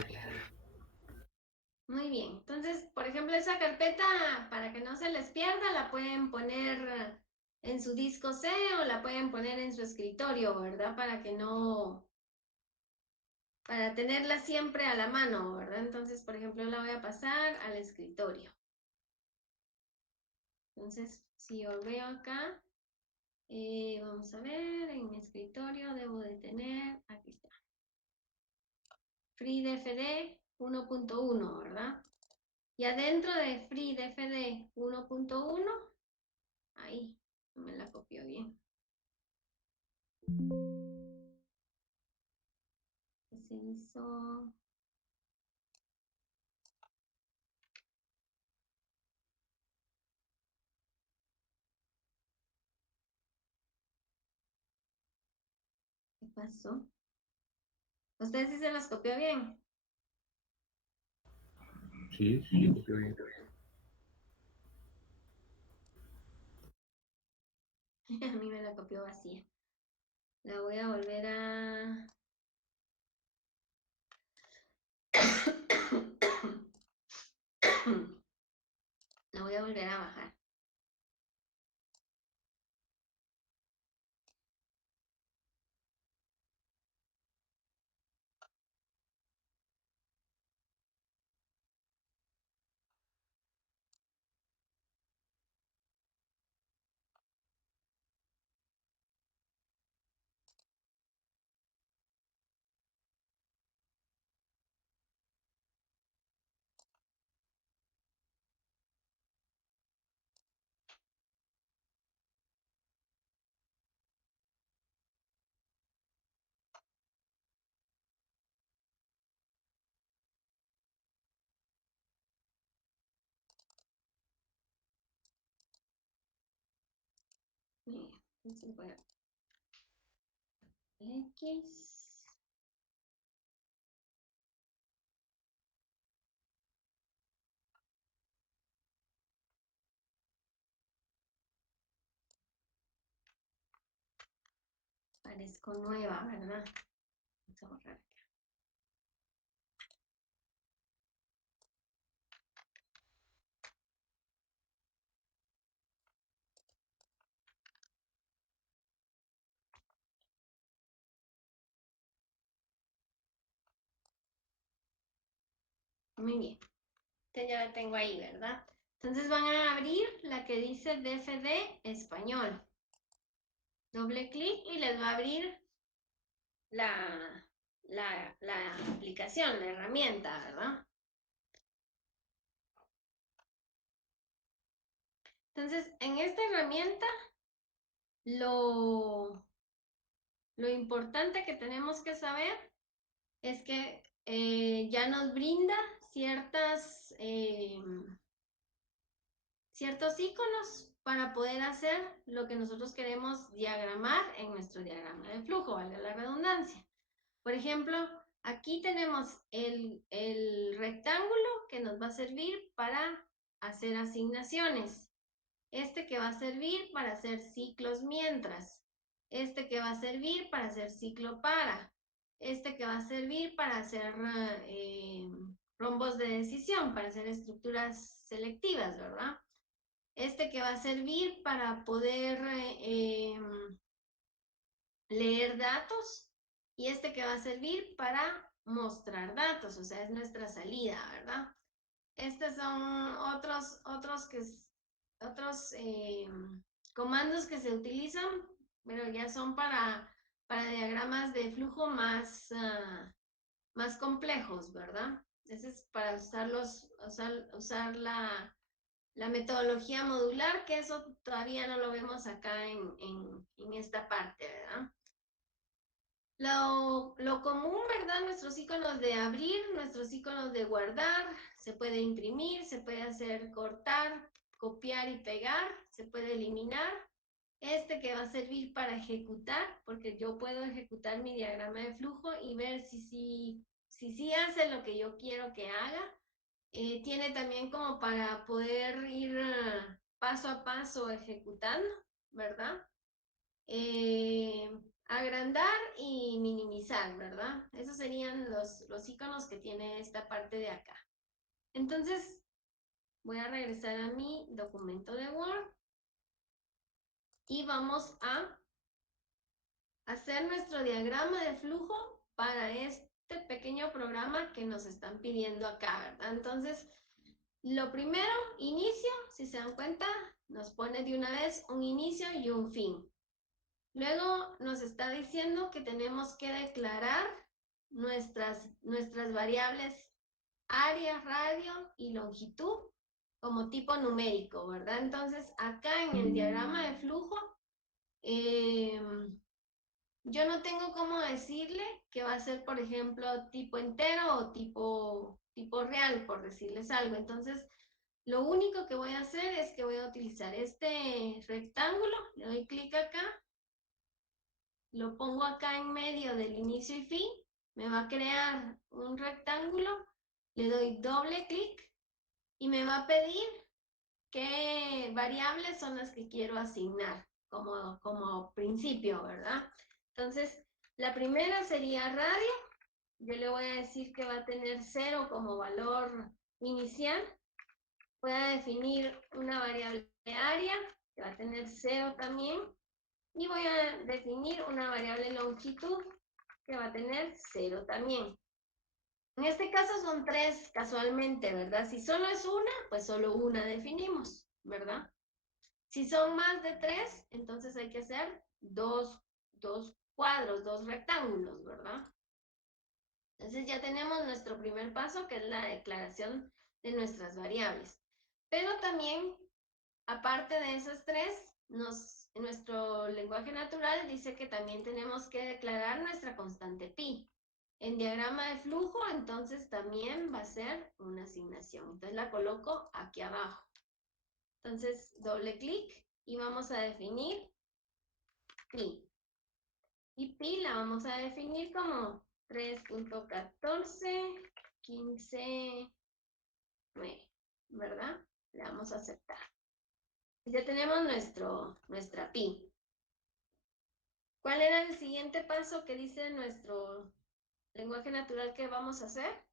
Muy bien. Entonces, por ejemplo, esa carpeta, para que no se les pierda, la pueden poner en su disco C o la pueden poner en su escritorio, ¿verdad? Para que no, para tenerla siempre a la mano, ¿verdad? Entonces, por ejemplo, la voy a pasar al escritorio. Entonces, si yo veo acá, vamos a ver, en mi escritorio debo de tener, aquí está, FreeDFD 1.1, ¿verdad? Y adentro de FreeDFD 1.1, ahí, no me la copió bien. Se hizo... ¿Qué pasó? ¿Ustedes sí se las copió bien? Sí, sí, copió bien. A mí me la copió vacía. La voy a volver a... La voy a volver a bajar. Bien, entonces voy a... X. Parezco nueva, ¿verdad? Vamos a borrar acá. Muy bien. Entonces ya la tengo ahí, ¿verdad? Entonces van a abrir la que dice DFD español. Doble clic y les va a abrir la aplicación, la herramienta, ¿verdad? Entonces, en esta herramienta, lo importante que tenemos que saber es que ya nos brinda ciertos iconos para poder hacer lo que nosotros queremos diagramar en nuestro diagrama de flujo, valga la redundancia. Por ejemplo, aquí tenemos el rectángulo que nos va a servir para hacer asignaciones. Este que va a servir para hacer ciclos mientras. Este que va a servir para hacer ciclo para. Este que va a servir para hacer rombos de decisión, para hacer estructuras selectivas, ¿verdad? Este que va a servir para poder leer datos y este que va a servir para mostrar datos, o sea, es nuestra salida, ¿verdad? Estos son otros comandos que se utilizan, pero ya son para diagramas de flujo más complejos, ¿verdad? Ese es para usar la metodología modular, que eso todavía no lo vemos acá en esta parte, ¿verdad? Lo común, ¿verdad? Nuestros iconos de abrir, nuestros iconos de guardar, se puede imprimir, se puede hacer cortar, copiar y pegar, se puede eliminar. Este que va a servir para ejecutar, porque yo puedo ejecutar mi diagrama de flujo y ver si hace lo que yo quiero que haga. Tiene también como para poder ir paso a paso ejecutando, ¿verdad? Agrandar y minimizar, ¿verdad? Esos serían los iconos que tiene esta parte de acá. Entonces, voy a regresar a mi documento de Word y vamos a hacer nuestro diagrama de flujo para este pequeño programa que nos están pidiendo acá, ¿verdad? Entonces, lo primero, inicio, si se dan cuenta, nos pone de una vez un inicio y un fin. Luego nos está diciendo que tenemos que declarar nuestras variables área, radio y longitud como tipo numérico, ¿verdad? Entonces, acá en el diagrama de flujo, yo no tengo cómo decirle que va a ser, por ejemplo, tipo entero o tipo real, por decirles algo. Entonces, lo único que voy a hacer es que voy a utilizar este rectángulo, le doy clic acá, lo pongo acá en medio del inicio y fin, me va a crear un rectángulo, le doy doble clic y me va a pedir qué variables son las que quiero asignar como principio, ¿verdad? Entonces, la primera sería radio. Yo le voy a decir que va a tener 0 como valor inicial. Voy a definir una variable área, que va a tener 0 también. Y voy a definir una variable longitud, que va a tener 0 también. En este caso son 3 casualmente, ¿verdad? Si solo es una, pues solo una definimos, ¿verdad? Si son más de 3, entonces hay que hacer dos cuadros, 2 rectángulos, ¿verdad? Entonces ya tenemos nuestro primer paso, que es la declaración de nuestras variables. Pero también, aparte de esas 3, en nuestro lenguaje natural dice que también tenemos que declarar nuestra constante pi. En diagrama de flujo, entonces también va a ser una asignación. Entonces la coloco aquí abajo. Entonces, doble clic y vamos a definir pi. Y pi la vamos a definir como 3.1415.9, ¿verdad? Le vamos a aceptar. Ya tenemos nuestra pi. ¿Cuál era el siguiente paso que dice nuestro lenguaje natural que vamos a hacer?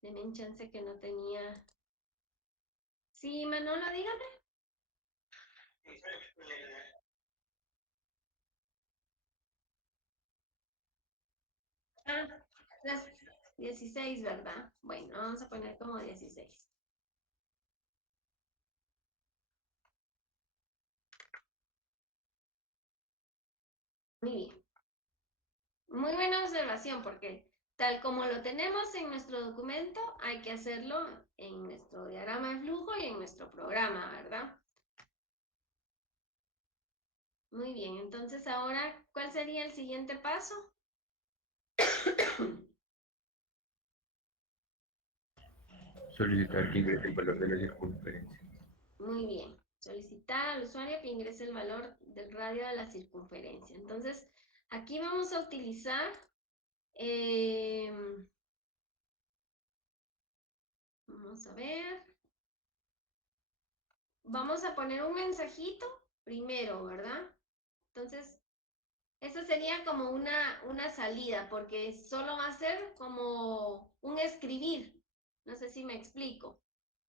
Denme un chance que no tenía. Sí, Manolo, dígame. Ah, las 16, ¿verdad? Bueno, vamos a poner como 16. Muy bien. Muy buena observación, porque tal como lo tenemos en nuestro documento, hay que hacerlo en nuestro diagrama de flujo y en nuestro programa, ¿verdad? Muy bien, entonces ahora, ¿cuál sería el siguiente paso? Solicitar que ingrese el valor de la circunferencia. Muy bien, solicitar al usuario que ingrese el valor del radio de la circunferencia. Entonces, aquí vamos a utilizar vamos a ver. Vamos a poner un mensajito primero, ¿verdad? Entonces, eso sería como una salida, porque solo va a ser como un escribir. No sé si me explico.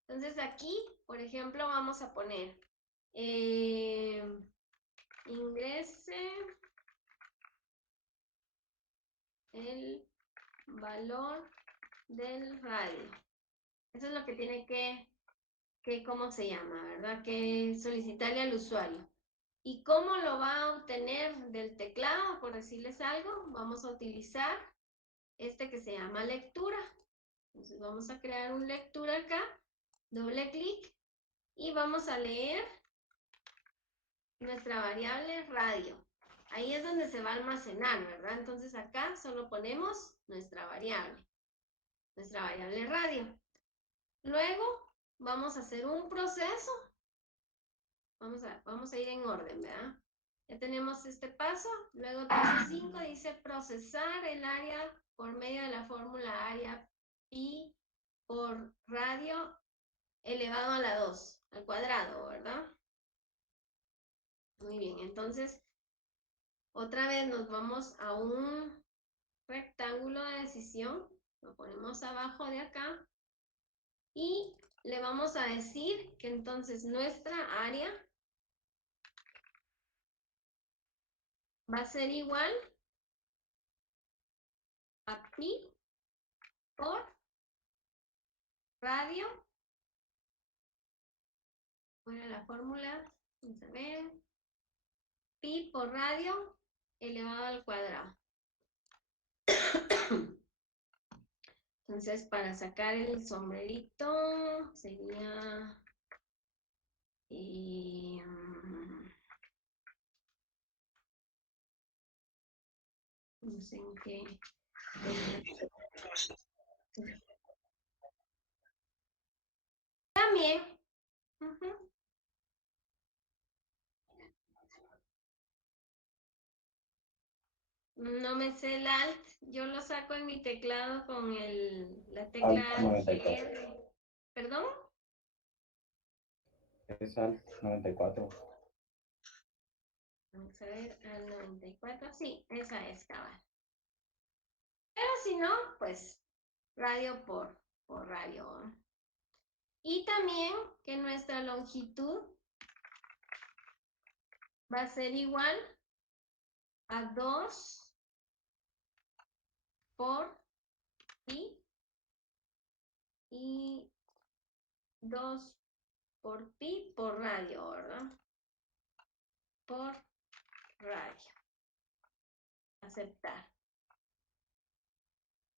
Entonces aquí, por ejemplo, vamos a poner ingrese el valor del radio. Eso es lo que tiene ¿cómo se llama, verdad? Que solicitarle al usuario. ¿Y cómo lo va a obtener del teclado? Por decirles algo, vamos a utilizar este que se llama lectura. Entonces vamos a crear un lectura acá, doble clic, y vamos a leer nuestra variable radio. Ahí es donde se va a almacenar, ¿verdad? Entonces acá solo ponemos nuestra variable radio. Luego vamos a hacer un proceso. Vamos a ir en orden, ¿verdad? Ya tenemos este paso. Luego paso 5 dice procesar el área por medio de la fórmula área pi por radio elevado a la 2, al cuadrado, ¿verdad? Muy bien, entonces otra vez nos vamos a un rectángulo de decisión. Lo ponemos abajo de acá. Y le vamos a decir que entonces nuestra área va a ser igual a pi por radio. Bueno, la fórmula, vamos a ver, pi por radio elevado al cuadrado. Entonces, para sacar el sombrerito, sería... no sé en qué... También. No me sé el alt, yo lo saco en mi teclado con la tecla GR. ¿Perdón? Es al 94. Vamos a ver, al 94. Sí, esa es cabal. Pero si no, pues radio por radio, ¿no? Y también que nuestra longitud va a ser igual a 2 por pi y 2 por pi por radio, ¿verdad? Por radio. Aceptar.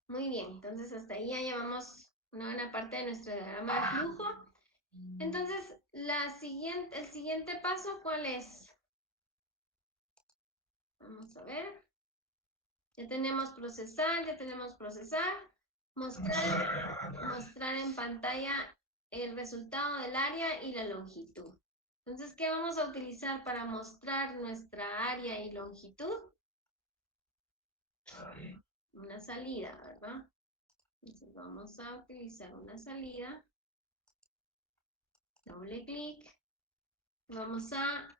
Muy bien, entonces hasta ahí ya llevamos una buena parte de nuestro diagrama de flujo. Entonces, el siguiente paso, ¿cuál es? Vamos a ver. Ya tenemos procesar, mostrar en pantalla el resultado del área y la longitud. Entonces, ¿qué vamos a utilizar para mostrar nuestra área y longitud? Una salida, ¿verdad? Entonces vamos a utilizar una salida. Doble clic. Vamos a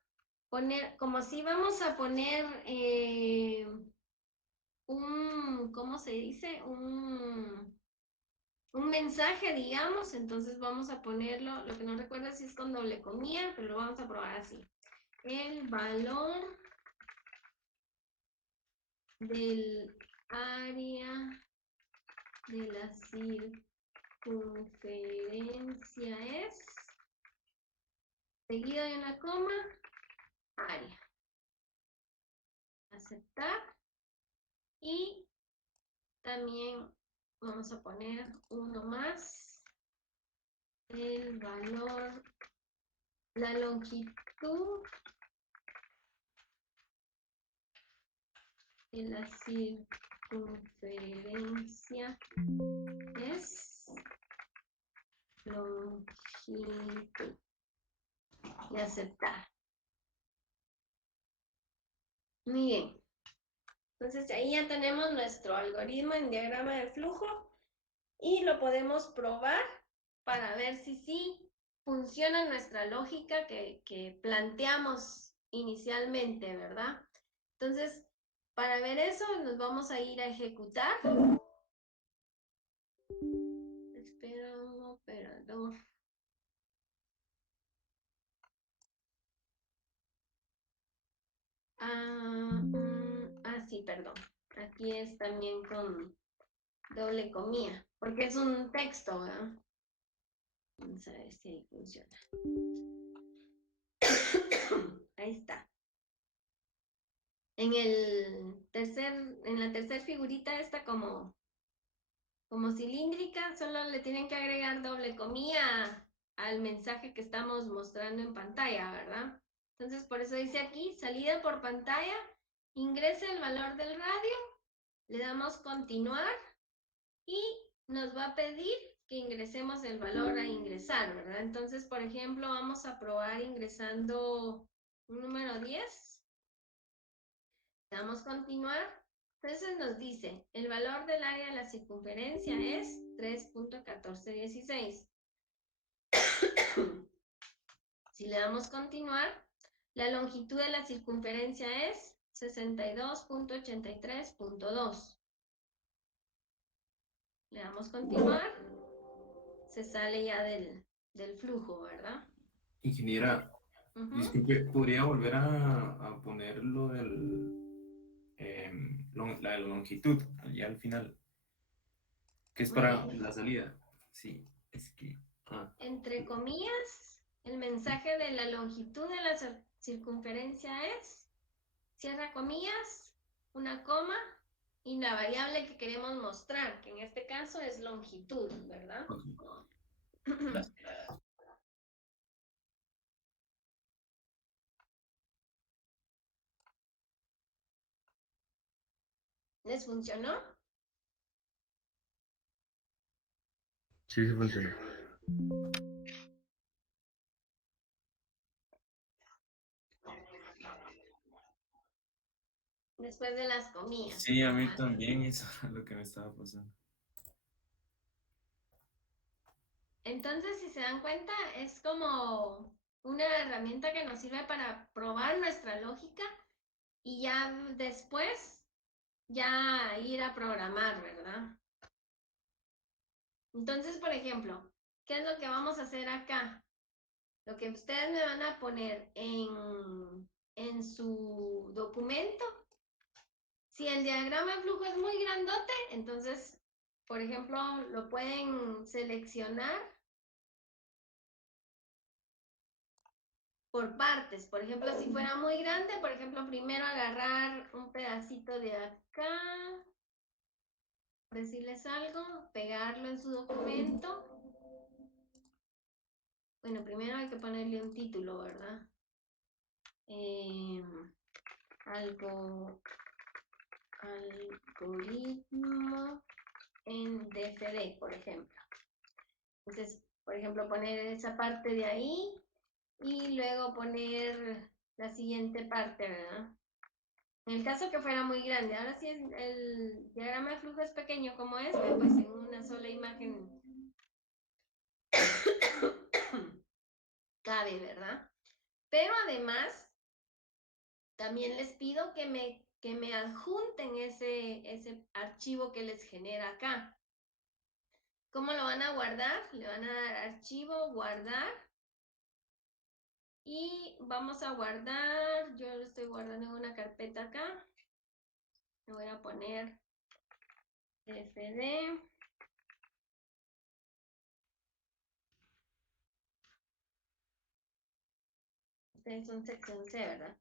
poner, como si vamos a poner ¿cómo se dice? Un mensaje, digamos, entonces vamos a ponerlo, lo que no recuerdo si es con doble comilla, pero lo vamos a probar así. El valor del área de la circunferencia es, seguido de una coma, área. Aceptar. Y también vamos a poner uno más. El valor, la longitud de la circunferencia es longitud. Y aceptar. Muy bien. Entonces ahí ya tenemos nuestro algoritmo en diagrama de flujo y lo podemos probar para ver si sí funciona nuestra lógica que planteamos inicialmente, ¿verdad? Entonces, para ver eso, nos vamos a ir a ejecutar. Espera un operador. Sí, perdón. Aquí es también con doble comilla, porque es un texto, ¿verdad? Vamos a ver si ahí funciona. Ahí está. En la tercera figurita está como cilíndrica, solo le tienen que agregar doble comilla al mensaje que estamos mostrando en pantalla, ¿verdad? Entonces, por eso dice aquí, salida por pantalla, ingresa el valor del radio, le damos continuar y nos va a pedir que ingresemos el valor a ingresar, ¿verdad? Entonces, por ejemplo, vamos a probar ingresando un número 10. Le damos continuar. Entonces nos dice, el valor del área de la circunferencia es 3.1416. Si le damos continuar, la longitud de la circunferencia es 62.83.2. Le damos continuar, se sale ya del flujo, ¿verdad? Ingeniera, disculpe, ¿podría volver a poner lo del la longitud allá al final? Que es para la salida. Sí, es que. Entre comillas, el mensaje de la longitud de la circunferencia es, cierra comillas, una coma, y la variable que queremos mostrar, que en este caso es longitud, ¿verdad? ¿Les funcionó? Sí, sí funcionó. Después de las comillas. Sí, a mí también eso es lo que me estaba pasando. Entonces, si se dan cuenta, es como una herramienta que nos sirve para probar nuestra lógica y ya después ya ir a programar, ¿verdad? Entonces, por ejemplo, ¿qué es lo que vamos a hacer acá? Lo que ustedes me van a poner en su documento, si el diagrama de flujo es muy grandote, entonces, por ejemplo, lo pueden seleccionar por partes. Por ejemplo, si fuera muy grande, por ejemplo, primero agarrar un pedacito de acá, decirles algo, pegarlo en su documento. Bueno, primero hay que ponerle un título, ¿verdad? Algoritmo en DFD, por ejemplo. Entonces, por ejemplo, poner esa parte de ahí y luego poner la siguiente parte, ¿verdad? En el caso que fuera muy grande, ahora si el diagrama de flujo es pequeño como este, pues en una sola imagen cabe, ¿verdad? Pero además, también les pido que me adjunten ese archivo que les genera acá. ¿Cómo lo van a guardar? Le van a dar archivo, guardar. Y vamos a guardar, yo lo estoy guardando en una carpeta acá. Le voy a poner fd. Ustedes son sección C, ¿verdad?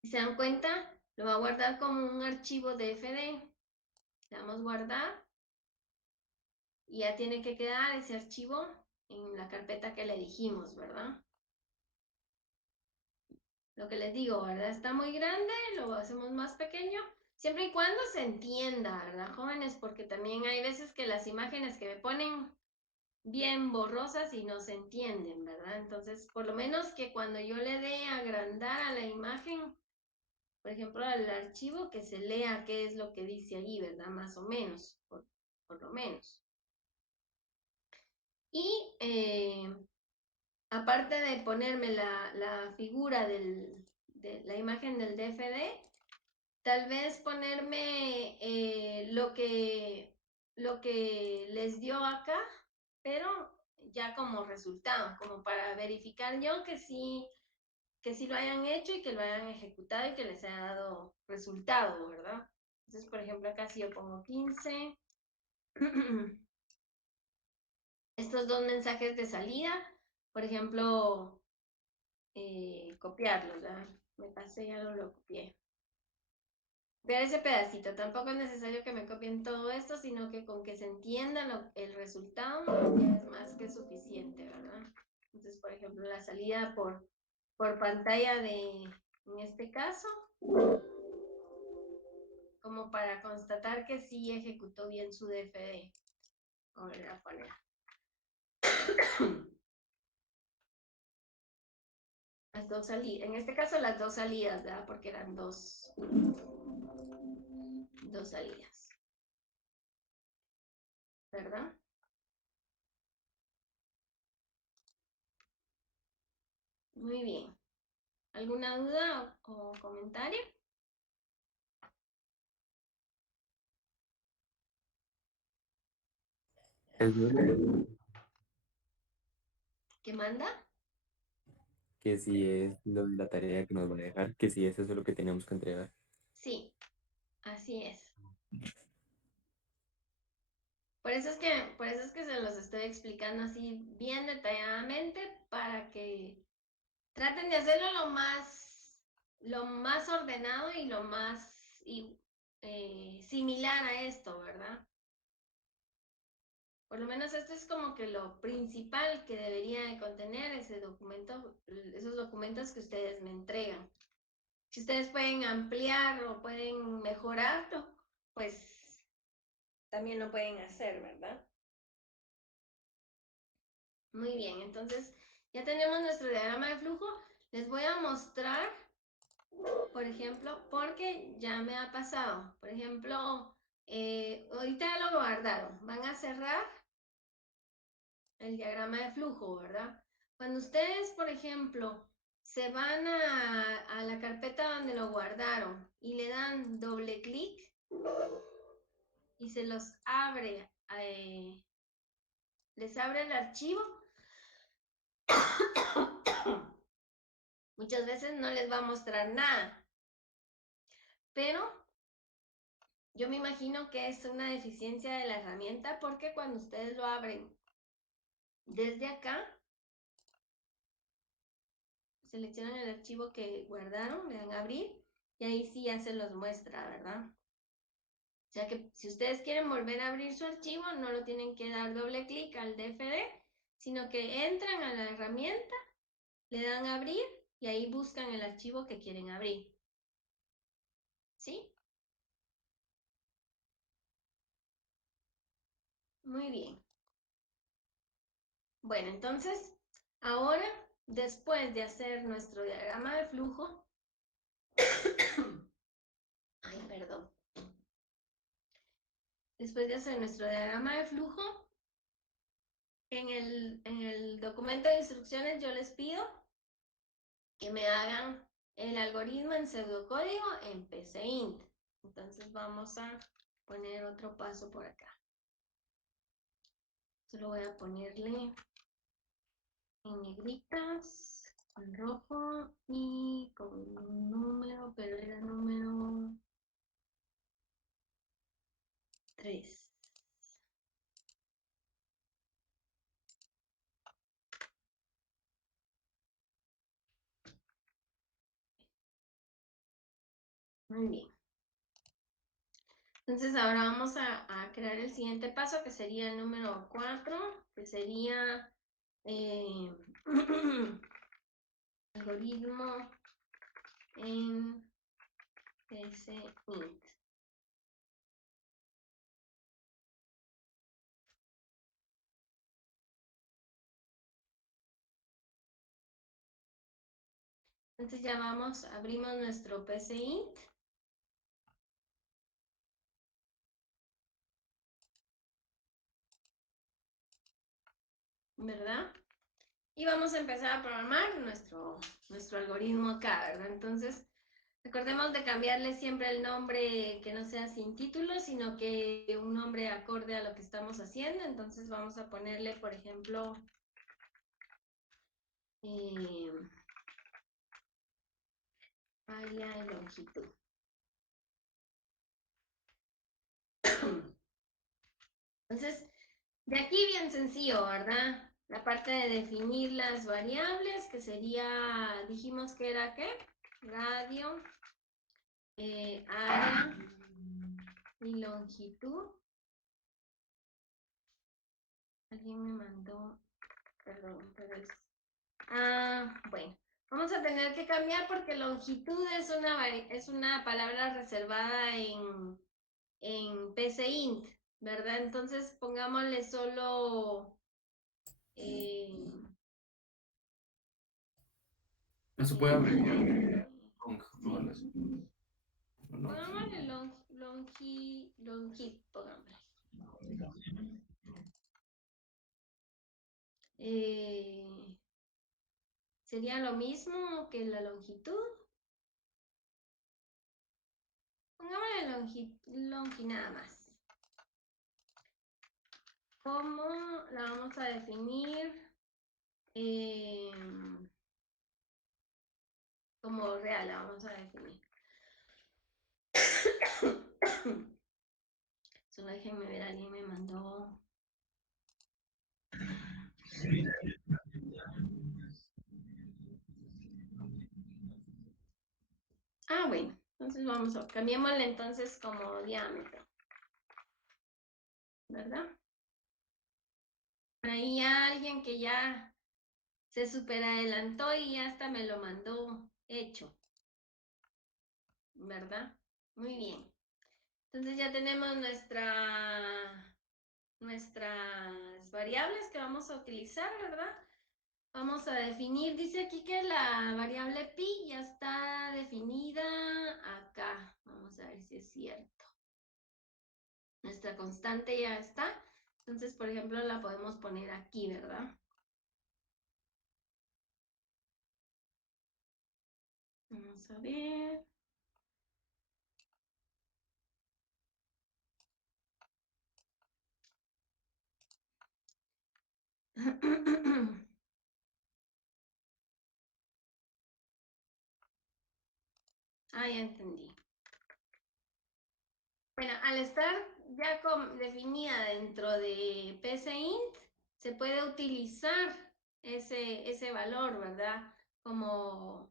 Si se dan cuenta, lo va a guardar como un archivo DFD. Le damos guardar. Y ya tiene que quedar ese archivo en la carpeta que le dijimos, ¿verdad? Lo que les digo, ¿verdad? Está muy grande, lo hacemos más pequeño, siempre y cuando se entienda, ¿verdad, jóvenes? Porque también hay veces que las imágenes que me ponen bien borrosas y no se entienden, ¿verdad? Entonces, por lo menos que cuando yo le dé a agrandar a la imagen, por ejemplo, al archivo, que se lea qué es lo que dice ahí, ¿verdad? Más o menos, por lo menos. Y aparte de ponerme la figura de la imagen del DFD, tal vez ponerme lo que les dio acá, pero ya como resultado, como para verificar yo que sí lo hayan hecho y que lo hayan ejecutado y que les haya dado resultado, ¿verdad? Entonces, por ejemplo, acá si yo pongo 15, estos dos mensajes de salida, por ejemplo, copiarlos, ¿verdad? Me pasé, ya lo copié. Ver ese pedacito, tampoco es necesario que me copien todo esto, sino que con que se entienda el resultado ya es más que suficiente, ¿verdad? Entonces, por ejemplo, la salida por pantalla en este caso, como para constatar que sí ejecutó bien su DFD. Vamos a poner. Las dos salidas, en este caso las dos salidas, ¿verdad? Porque eran dos salidas. ¿Verdad? Muy bien. ¿Alguna duda o comentario? ¿Qué manda? Que si es la tarea que nos va a dejar, que si es eso lo que tenemos que entregar. Sí, así es. Por eso es que se los estoy explicando así bien detalladamente para que traten de hacerlo lo más ordenado y lo más similar a esto, ¿verdad? Por lo menos esto es como que lo principal que debería de contener ese documento, esos documentos que ustedes me entregan. Si ustedes pueden ampliar o pueden mejorarlo, pues también lo pueden hacer, ¿verdad? Muy bien, entonces ya tenemos nuestro diagrama de flujo. Les voy a mostrar, por ejemplo, porque ya me ha pasado. Por ejemplo, ahorita ya lo guardaron. Van a cerrar el diagrama de flujo, ¿verdad? Cuando ustedes, por ejemplo, se van a la carpeta donde lo guardaron y le dan doble clic y se los abre, les abre el archivo, muchas veces no les va a mostrar nada, pero yo me imagino que es una deficiencia de la herramienta porque cuando ustedes lo abren desde acá, seleccionan el archivo que guardaron, le dan a abrir y ahí sí ya se los muestra, ¿verdad? O sea que si ustedes quieren volver a abrir su archivo, no lo tienen que dar doble clic al DFD, sino que entran a la herramienta, le dan a abrir y ahí buscan el archivo que quieren abrir. ¿Sí? Muy bien. Bueno, entonces, ahora, después de hacer nuestro diagrama de flujo, ay, perdón. Después de hacer nuestro diagrama de flujo, en el documento de instrucciones yo les pido que me hagan el algoritmo en pseudocódigo en PCInt. Entonces vamos a poner otro paso por acá. Solo voy a ponerle en negritas, en rojo y con un número, pero era número 3. Muy bien. Entonces ahora vamos a crear el siguiente paso, que sería el número 4, que sería algoritmo en PCInt. Entonces ya vamos, abrimos nuestro PCInt. ¿Verdad? Y vamos a empezar a programar nuestro algoritmo acá, ¿verdad? Entonces, recordemos de cambiarle siempre el nombre que no sea sin título, sino que un nombre acorde a lo que estamos haciendo. Entonces vamos a ponerle, por ejemplo, área y longitud. Entonces, de aquí bien sencillo, ¿verdad? La parte de definir las variables, que sería, dijimos que era ¿qué? Radio, área y longitud. Alguien me mandó, perdón, pero es... Ah, bueno, vamos a tener que cambiar porque longitud es una palabra reservada en PCInt, ¿verdad? Entonces pongámosle solo... No se puede abreviar. Pongámosle longit, pongámosle. ¿Sería lo mismo que la longitud? Pongámosle longi nada más. ¿Cómo la vamos a definir? Como real la vamos a definir. Solo déjenme ver, alguien me mandó. Ah, bueno, entonces vamos a cambiémosle entonces como diámetro, ¿verdad? Por ahí alguien que ya se superadelantó y ya hasta me lo mandó hecho, ¿verdad? Muy bien. Entonces ya tenemos nuestras variables que vamos a utilizar, ¿verdad? Vamos a definir, dice aquí que la variable pi ya está definida acá. Vamos a ver si es cierto. Nuestra constante ya está. Entonces, por ejemplo, la podemos poner aquí, ¿verdad? Vamos a ver. Ah, ya entendí. Bueno, al estar ya definida dentro de PCInt, se puede utilizar ese valor, ¿verdad? Como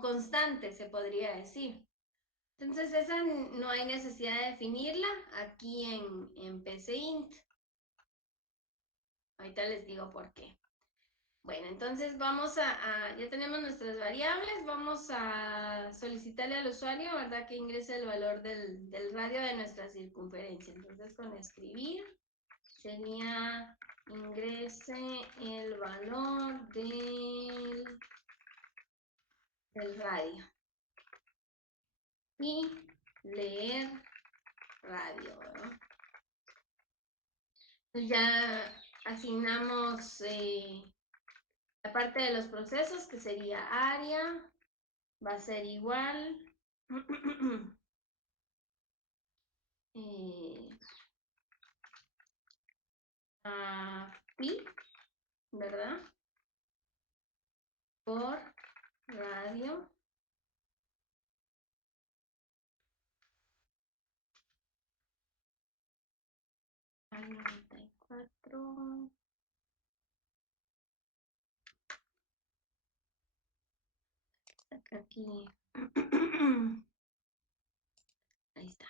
constante, se podría decir. Entonces, esa no hay necesidad de definirla aquí en PCInt. Ahorita les digo por qué. Bueno, entonces ya tenemos nuestras variables, vamos a solicitarle al usuario, ¿verdad?, que ingrese el valor del radio de nuestra circunferencia. Entonces, con escribir sería ingrese el valor del radio. Y leer radio, ¿verdad? Entonces ya asignamos la parte de los procesos, que sería área, va a ser igual a pi, ¿verdad? Por radio al 94. Acá aquí. Ahí está.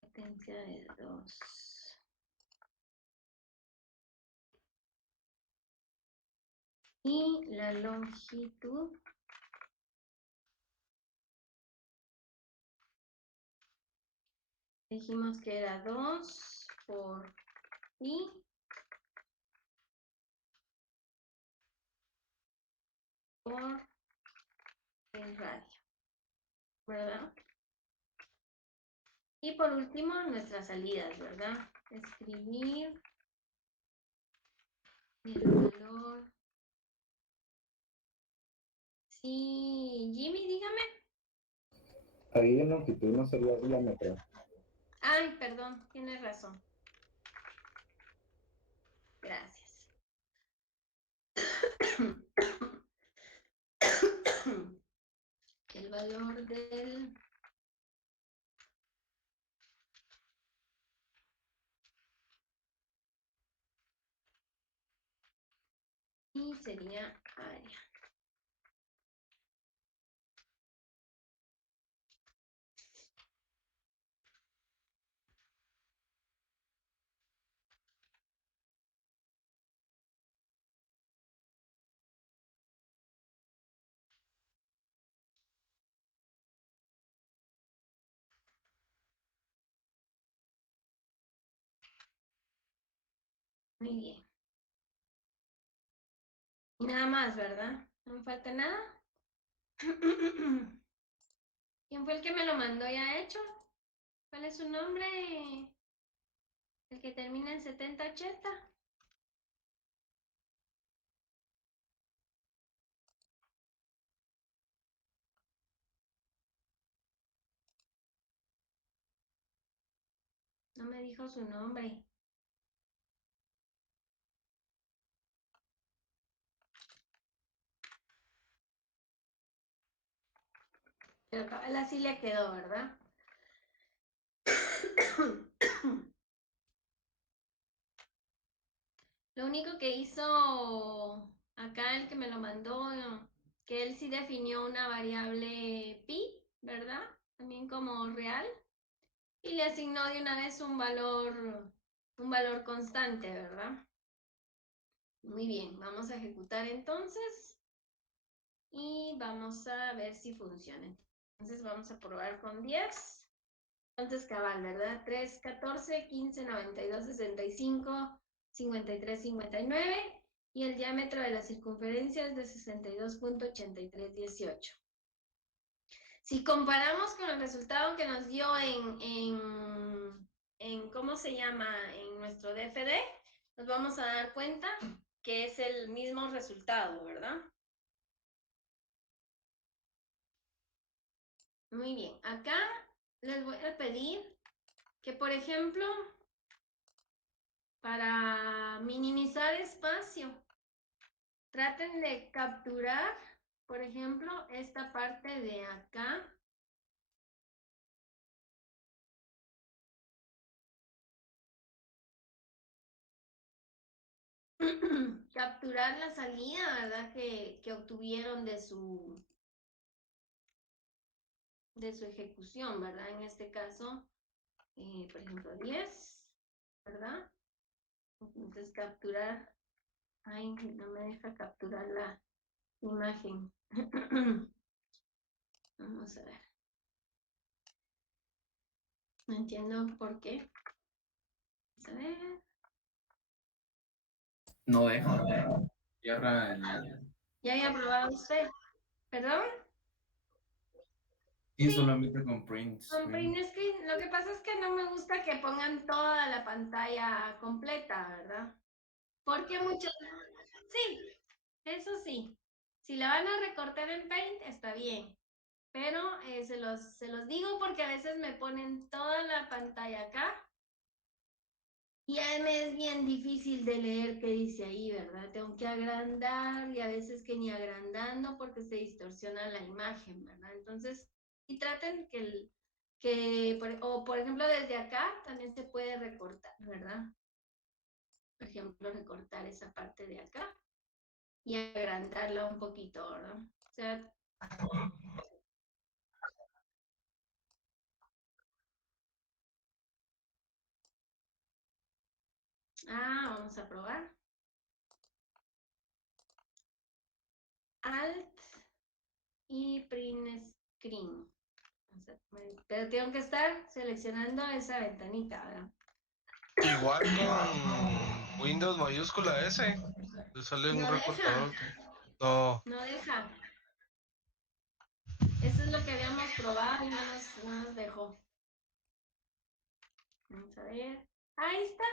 Potencia de 2. Y la longitud dijimos que era 2 por pi por el radio, ¿verdad? Y por último, nuestras salidas, ¿verdad? Escribir el valor. Sí, Jimmy, dígame. Ahí en longitud no sería diámetro. Ay, perdón, tienes razón. Gracias. El valor del y sería área. Muy bien. Nada más, ¿verdad? ¿No me falta nada? ¿Quién fue el que me lo mandó ya hecho? ¿Cuál es su nombre? El que termina en 7080. No me dijo su nombre. Pero cabal así le quedó, ¿verdad? Lo único que hizo acá el que me lo mandó, que él sí definió una variable pi, ¿verdad? También como real. Y le asignó de una vez un valor constante, ¿verdad? Muy bien, vamos a ejecutar entonces y vamos a ver si funciona. Entonces vamos a probar con 10. Entonces cabal, ¿verdad? 3, 14, 15, 92, 65, 53, 59. Y el diámetro de la circunferencia es de 62.8318. Si comparamos con el resultado que nos dio en ¿cómo se llama? En nuestro DFD, nos vamos a dar cuenta que es el mismo resultado, ¿verdad? Muy bien, acá les voy a pedir que, por ejemplo, para minimizar espacio, traten de capturar, por ejemplo, esta parte de acá. Capturar la salida, ¿verdad? Que obtuvieron de su ejecución, ¿verdad? En este caso, por ejemplo, 10, ¿verdad? Entonces capturar, ay, no me deja capturar la imagen. Vamos a ver. No entiendo por qué. Vamos a ver. No deja. Cierra el... Ya había probado usted. ¿Perdón? Sí, Sí. solamente con print Con screen. print screen, lo que pasa es que no me gusta que pongan toda la pantalla completa, ¿verdad? Porque muchos... Sí, eso sí. Si la van a recortar en Paint, está bien. Pero se los digo porque a veces me ponen toda la pantalla acá y a mí me es bien difícil de leer qué dice ahí, ¿verdad? Tengo que agrandar y a veces que ni agrandando porque se distorsiona la imagen, ¿verdad? Entonces, y traten por ejemplo, desde acá también se puede recortar, ¿verdad? Por ejemplo, recortar esa parte de acá y agrandarla un poquito, ¿verdad? O sea, vamos a probar. Alt y print screen. Pero tengo que estar seleccionando esa ventanita, ¿verdad? Igual con Windows mayúscula S, le sale un No recortador. deja. No, No deja. Eso es lo que habíamos probado y no nos dejó. Vamos a ver. Ahí está.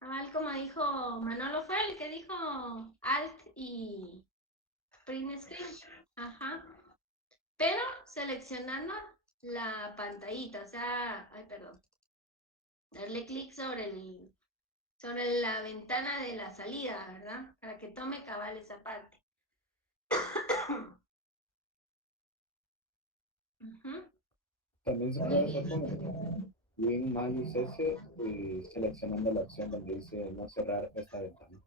Cabal, como dijo Manolo, fue el que dijo Alt y Print Screen. Ajá. Pero seleccionando la pantallita, o sea, ay, perdón. Darle clic sobre la ventana de la salida, ¿verdad? Para que tome cabal esa parte. Ujú. También se puede hacer con Win Malus S y seleccionando la opción donde dice no cerrar esta ventana.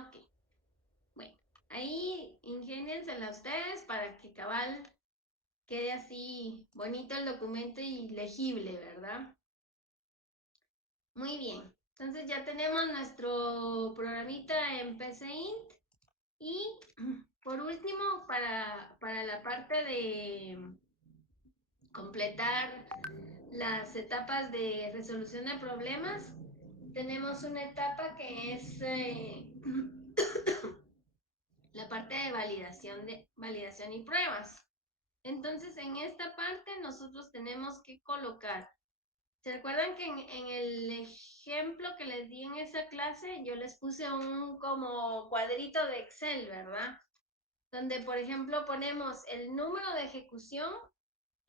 Ok. Bueno, ahí ingéniensela ustedes para que cabal quede así bonito el documento y legible, ¿verdad? Muy bien. Entonces ya tenemos nuestro programita en PCInt y por último, para la parte de completar las etapas de resolución de problemas, tenemos una etapa que es la parte de validación y pruebas. Entonces, en esta parte nosotros tenemos que colocar. ¿Se recuerdan que en el ejemplo que les di en esa clase, yo les puse un como cuadrito de Excel, ¿verdad? Donde, por ejemplo, ponemos el número de ejecución,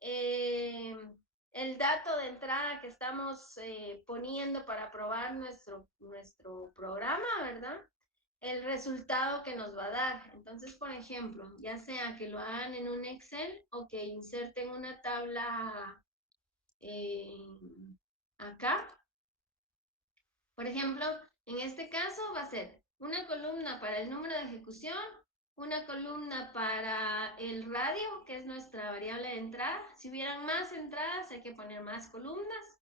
el dato de entrada que estamos poniendo para probar nuestro programa, ¿verdad? El resultado que nos va a dar. Entonces, por ejemplo, ya sea que lo hagan en un Excel o que inserten una tabla acá. Por ejemplo, en este caso va a ser una columna para el número de ejecución, una columna para el radio, que es nuestra variable de entrada. Si hubieran más entradas, hay que poner más columnas.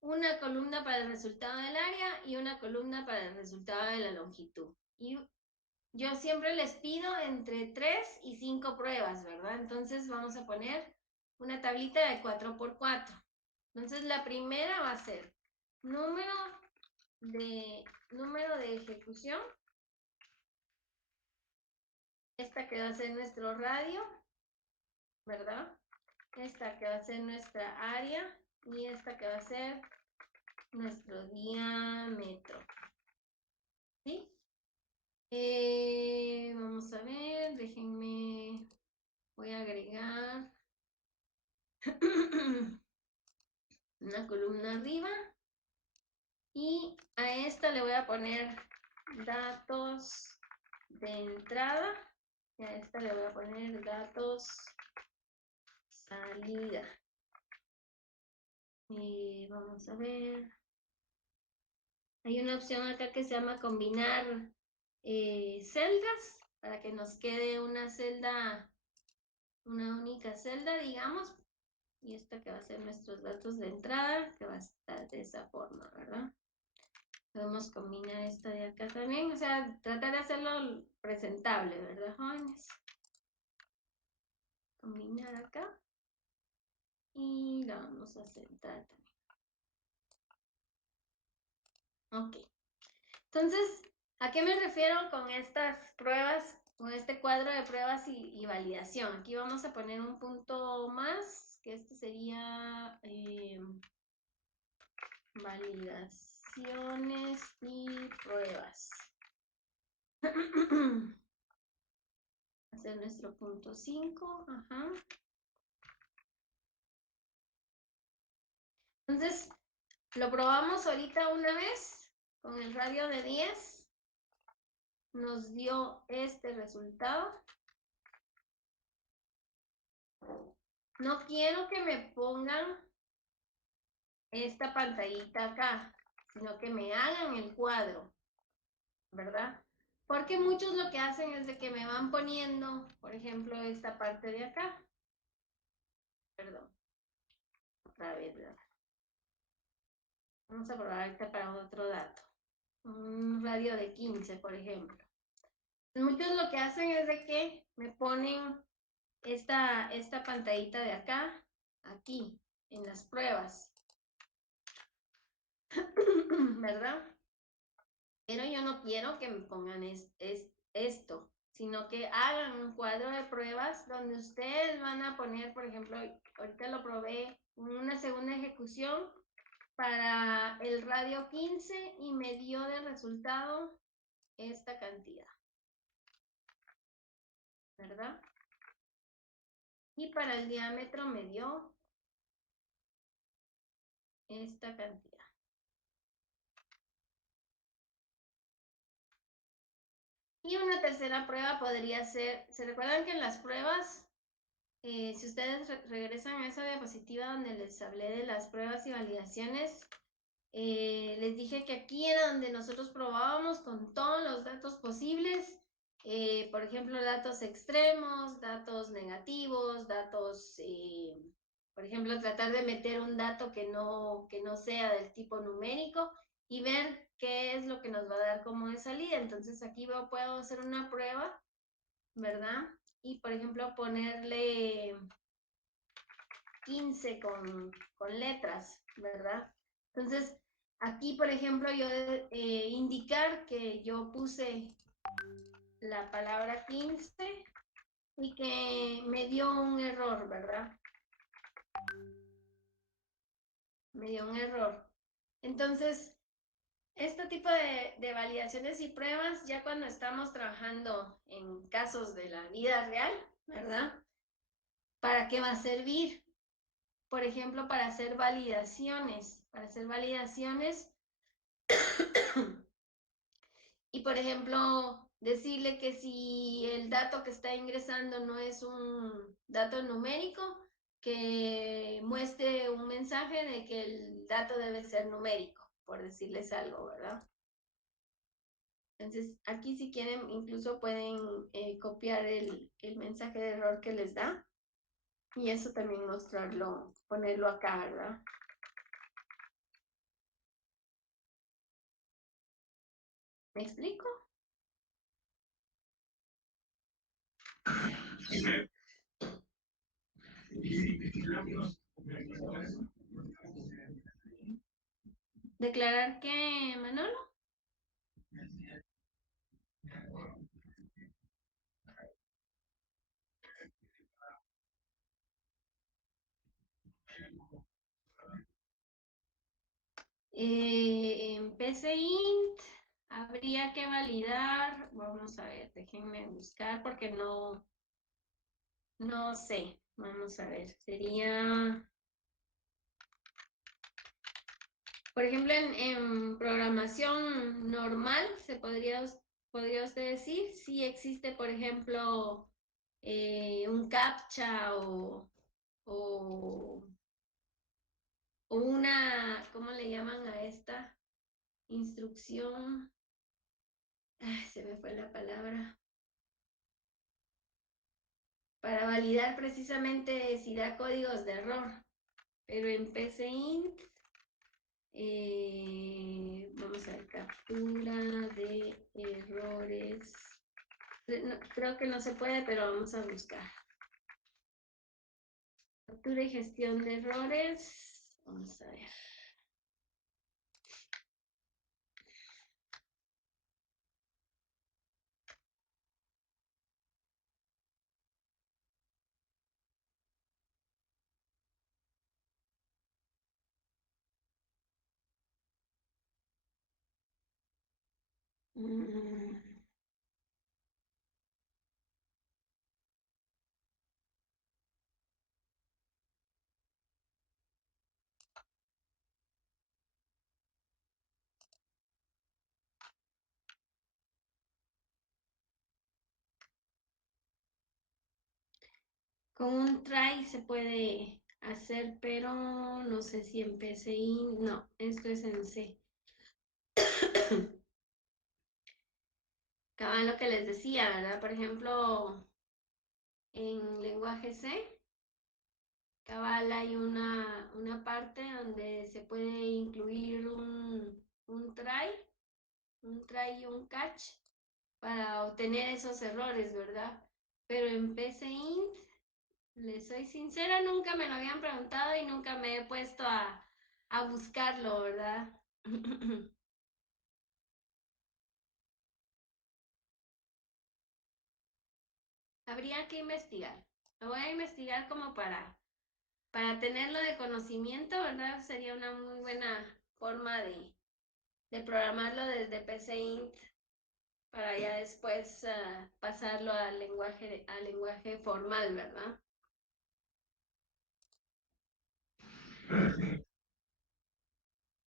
Una columna para el resultado del área y una columna para el resultado de la longitud. Y yo siempre les pido entre 3 y 5 pruebas, ¿verdad? Entonces vamos a poner una tablita de 4x4. Entonces la primera va a ser número de ejecución. Esta que va a ser nuestro radio. ¿verdad? Esta que va a ser nuestra área y esta que va a ser nuestro diámetro. ¿Sí? Vamos a ver, déjenme, voy a agregar una columna arriba y a esta le voy a poner datos de entrada y a esta le voy a poner datos salida. Vamos a ver. Hay una opción acá que se llama combinar celdas para que nos quede una celda, una única celda, digamos. Y esta que va a ser nuestros datos de entrada, que va a estar de esa forma, ¿verdad? Podemos combinar esta de acá también, o sea, tratar de hacerlo presentable, ¿verdad, jóvenes? Combinar acá. Y la vamos a centrar también. Ok. Entonces, ¿a qué me refiero con estas pruebas, con este cuadro de pruebas y validación? Aquí vamos a poner un punto más, que este sería validaciones y pruebas. Hacer nuestro punto 5, ajá. Entonces, lo probamos ahorita una vez con el radio de 10. Nos dio este resultado. No quiero que me pongan esta pantallita acá, sino que me hagan el cuadro, ¿verdad? Porque muchos lo que hacen es de que me van poniendo, por ejemplo, esta parte de acá. Perdón. Otra vez, ¿verdad? Vamos a probar ahorita para otro dato. Un radio de 15, por ejemplo. Muchos lo que hacen es de que me ponen esta pantallita de acá, aquí, en las pruebas, ¿verdad? Pero yo no quiero que me pongan esto, sino que hagan un cuadro de pruebas donde ustedes van a poner, por ejemplo, ahorita lo probé, una segunda ejecución para el radio 15 y me dio de resultado esta cantidad, ¿verdad? Y para el diámetro me dio esta cantidad. Y una tercera prueba podría ser, ¿se recuerdan que en las pruebas, si ustedes regresan a esa diapositiva donde les hablé de las pruebas y validaciones, les dije que aquí era donde nosotros probábamos con todos los datos posibles, por ejemplo, datos extremos, datos negativos, datos, por ejemplo, tratar de meter un dato que no sea del tipo numérico y ver qué es lo que nos va a dar como de salida. Entonces aquí puedo hacer una prueba, ¿verdad? Y, por ejemplo, ponerle 15 con letras, ¿verdad? Entonces, aquí, por ejemplo, yo indicar que yo puse la palabra 15 y que me dio un error, ¿verdad? Me dio un error. Entonces, este tipo de validaciones y pruebas, ya cuando estamos trabajando en casos de la vida real, ¿verdad? ¿Para qué va a servir? Por ejemplo, para hacer validaciones. Para hacer validaciones y, por ejemplo, decirle que si el dato que está ingresando no es un dato numérico, que muestre un mensaje de que el dato debe ser numérico, por decirles algo, ¿verdad? Entonces, aquí si quieren, incluso pueden copiar el mensaje de error que les da y eso también mostrarlo, ponerlo acá, ¿verdad? ¿Me explico? ¿Declarar qué, Manolo? En PCInt habría que validar, vamos a ver, déjenme buscar porque no sé, vamos a ver, sería, por ejemplo, en programación normal, podría usted decir, si existe, por ejemplo, un CAPTCHA o una, ¿cómo le llaman a esta instrucción? Ay, se me fue la palabra. Para validar precisamente si da códigos de error. Pero en PCInt, vamos a ver, captura de errores. Creo que no se puede, pero vamos a buscar. Captura y gestión de errores. Vamos a ver. Con un try se puede hacer, pero no sé si en PCInt. No, esto es en C. Cabal, lo que les decía, ¿verdad? Por ejemplo, en lenguaje C, cabal hay una parte donde se puede incluir un try y un catch para obtener esos errores, ¿verdad? Pero en PCInt, les soy sincera, nunca me lo habían preguntado y nunca me he puesto a buscarlo, ¿verdad? Habría que investigar. Lo voy a investigar como para tenerlo de conocimiento, ¿verdad? Sería una muy buena forma de programarlo desde PCInt para ya después pasarlo al lenguaje formal, ¿verdad?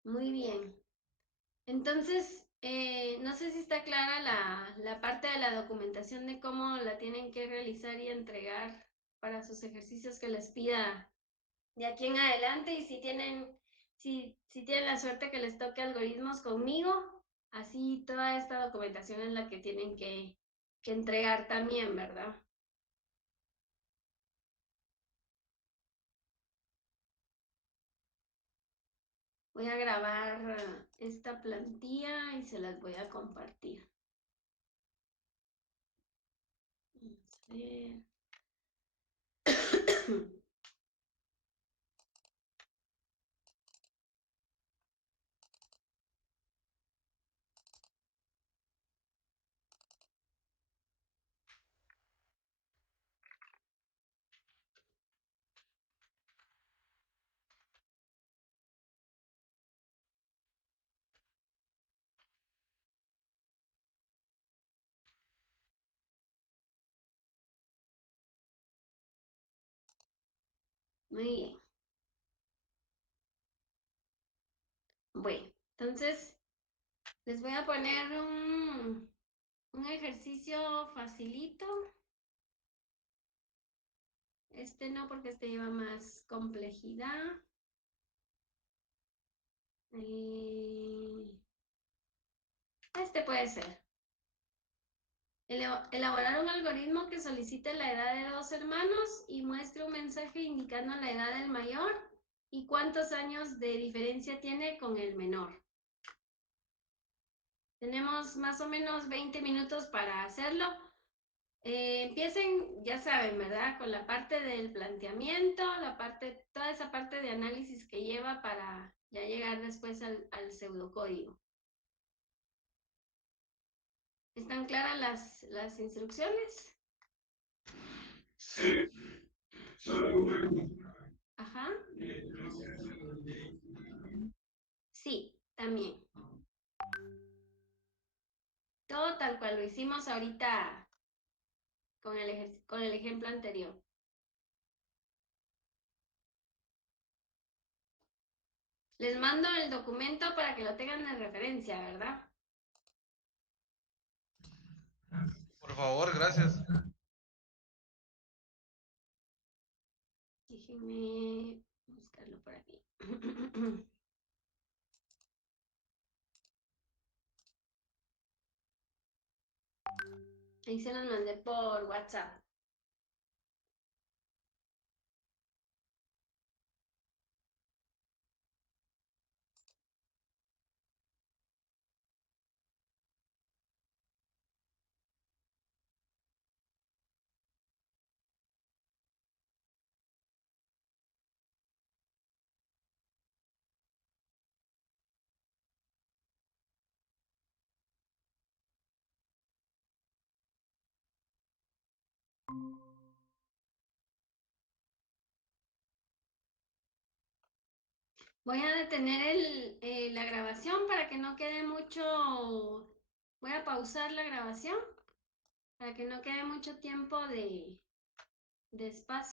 Muy bien. Entonces, no sé si está clara la parte de la documentación de cómo la tienen que realizar y entregar para sus ejercicios que les pida de aquí en adelante, y si tienen la suerte que les toque algoritmos conmigo, así toda esta documentación es la que tienen que entregar también, ¿verdad? Voy a grabar esta plantilla y se las voy a compartir. Vamos a ver. Muy bien. Bueno, entonces les voy a poner un ejercicio facilito. Este no, porque este lleva más complejidad. Este puede ser. Elaborar un algoritmo que solicite la edad de dos hermanos y muestre un mensaje indicando la edad del mayor y cuántos años de diferencia tiene con el menor. Tenemos más o menos 20 minutos para hacerlo. Empiecen, ya saben, ¿verdad? Con la parte del planteamiento, toda esa parte de análisis que lleva para ya llegar después al pseudocódigo. ¿Están claras las instrucciones? Ajá. Sí. sea, lo hicimos ahorita con el ejemplo anterior. Les mando el documento para que lo tengan de referencia, ¿verdad? Por favor, gracias. Déjenme buscarlo por aquí. Ahí se los mandé por WhatsApp. Voy a detener la grabación para que no quede mucho. Voy a pausar la grabación para que no quede mucho tiempo de espacio.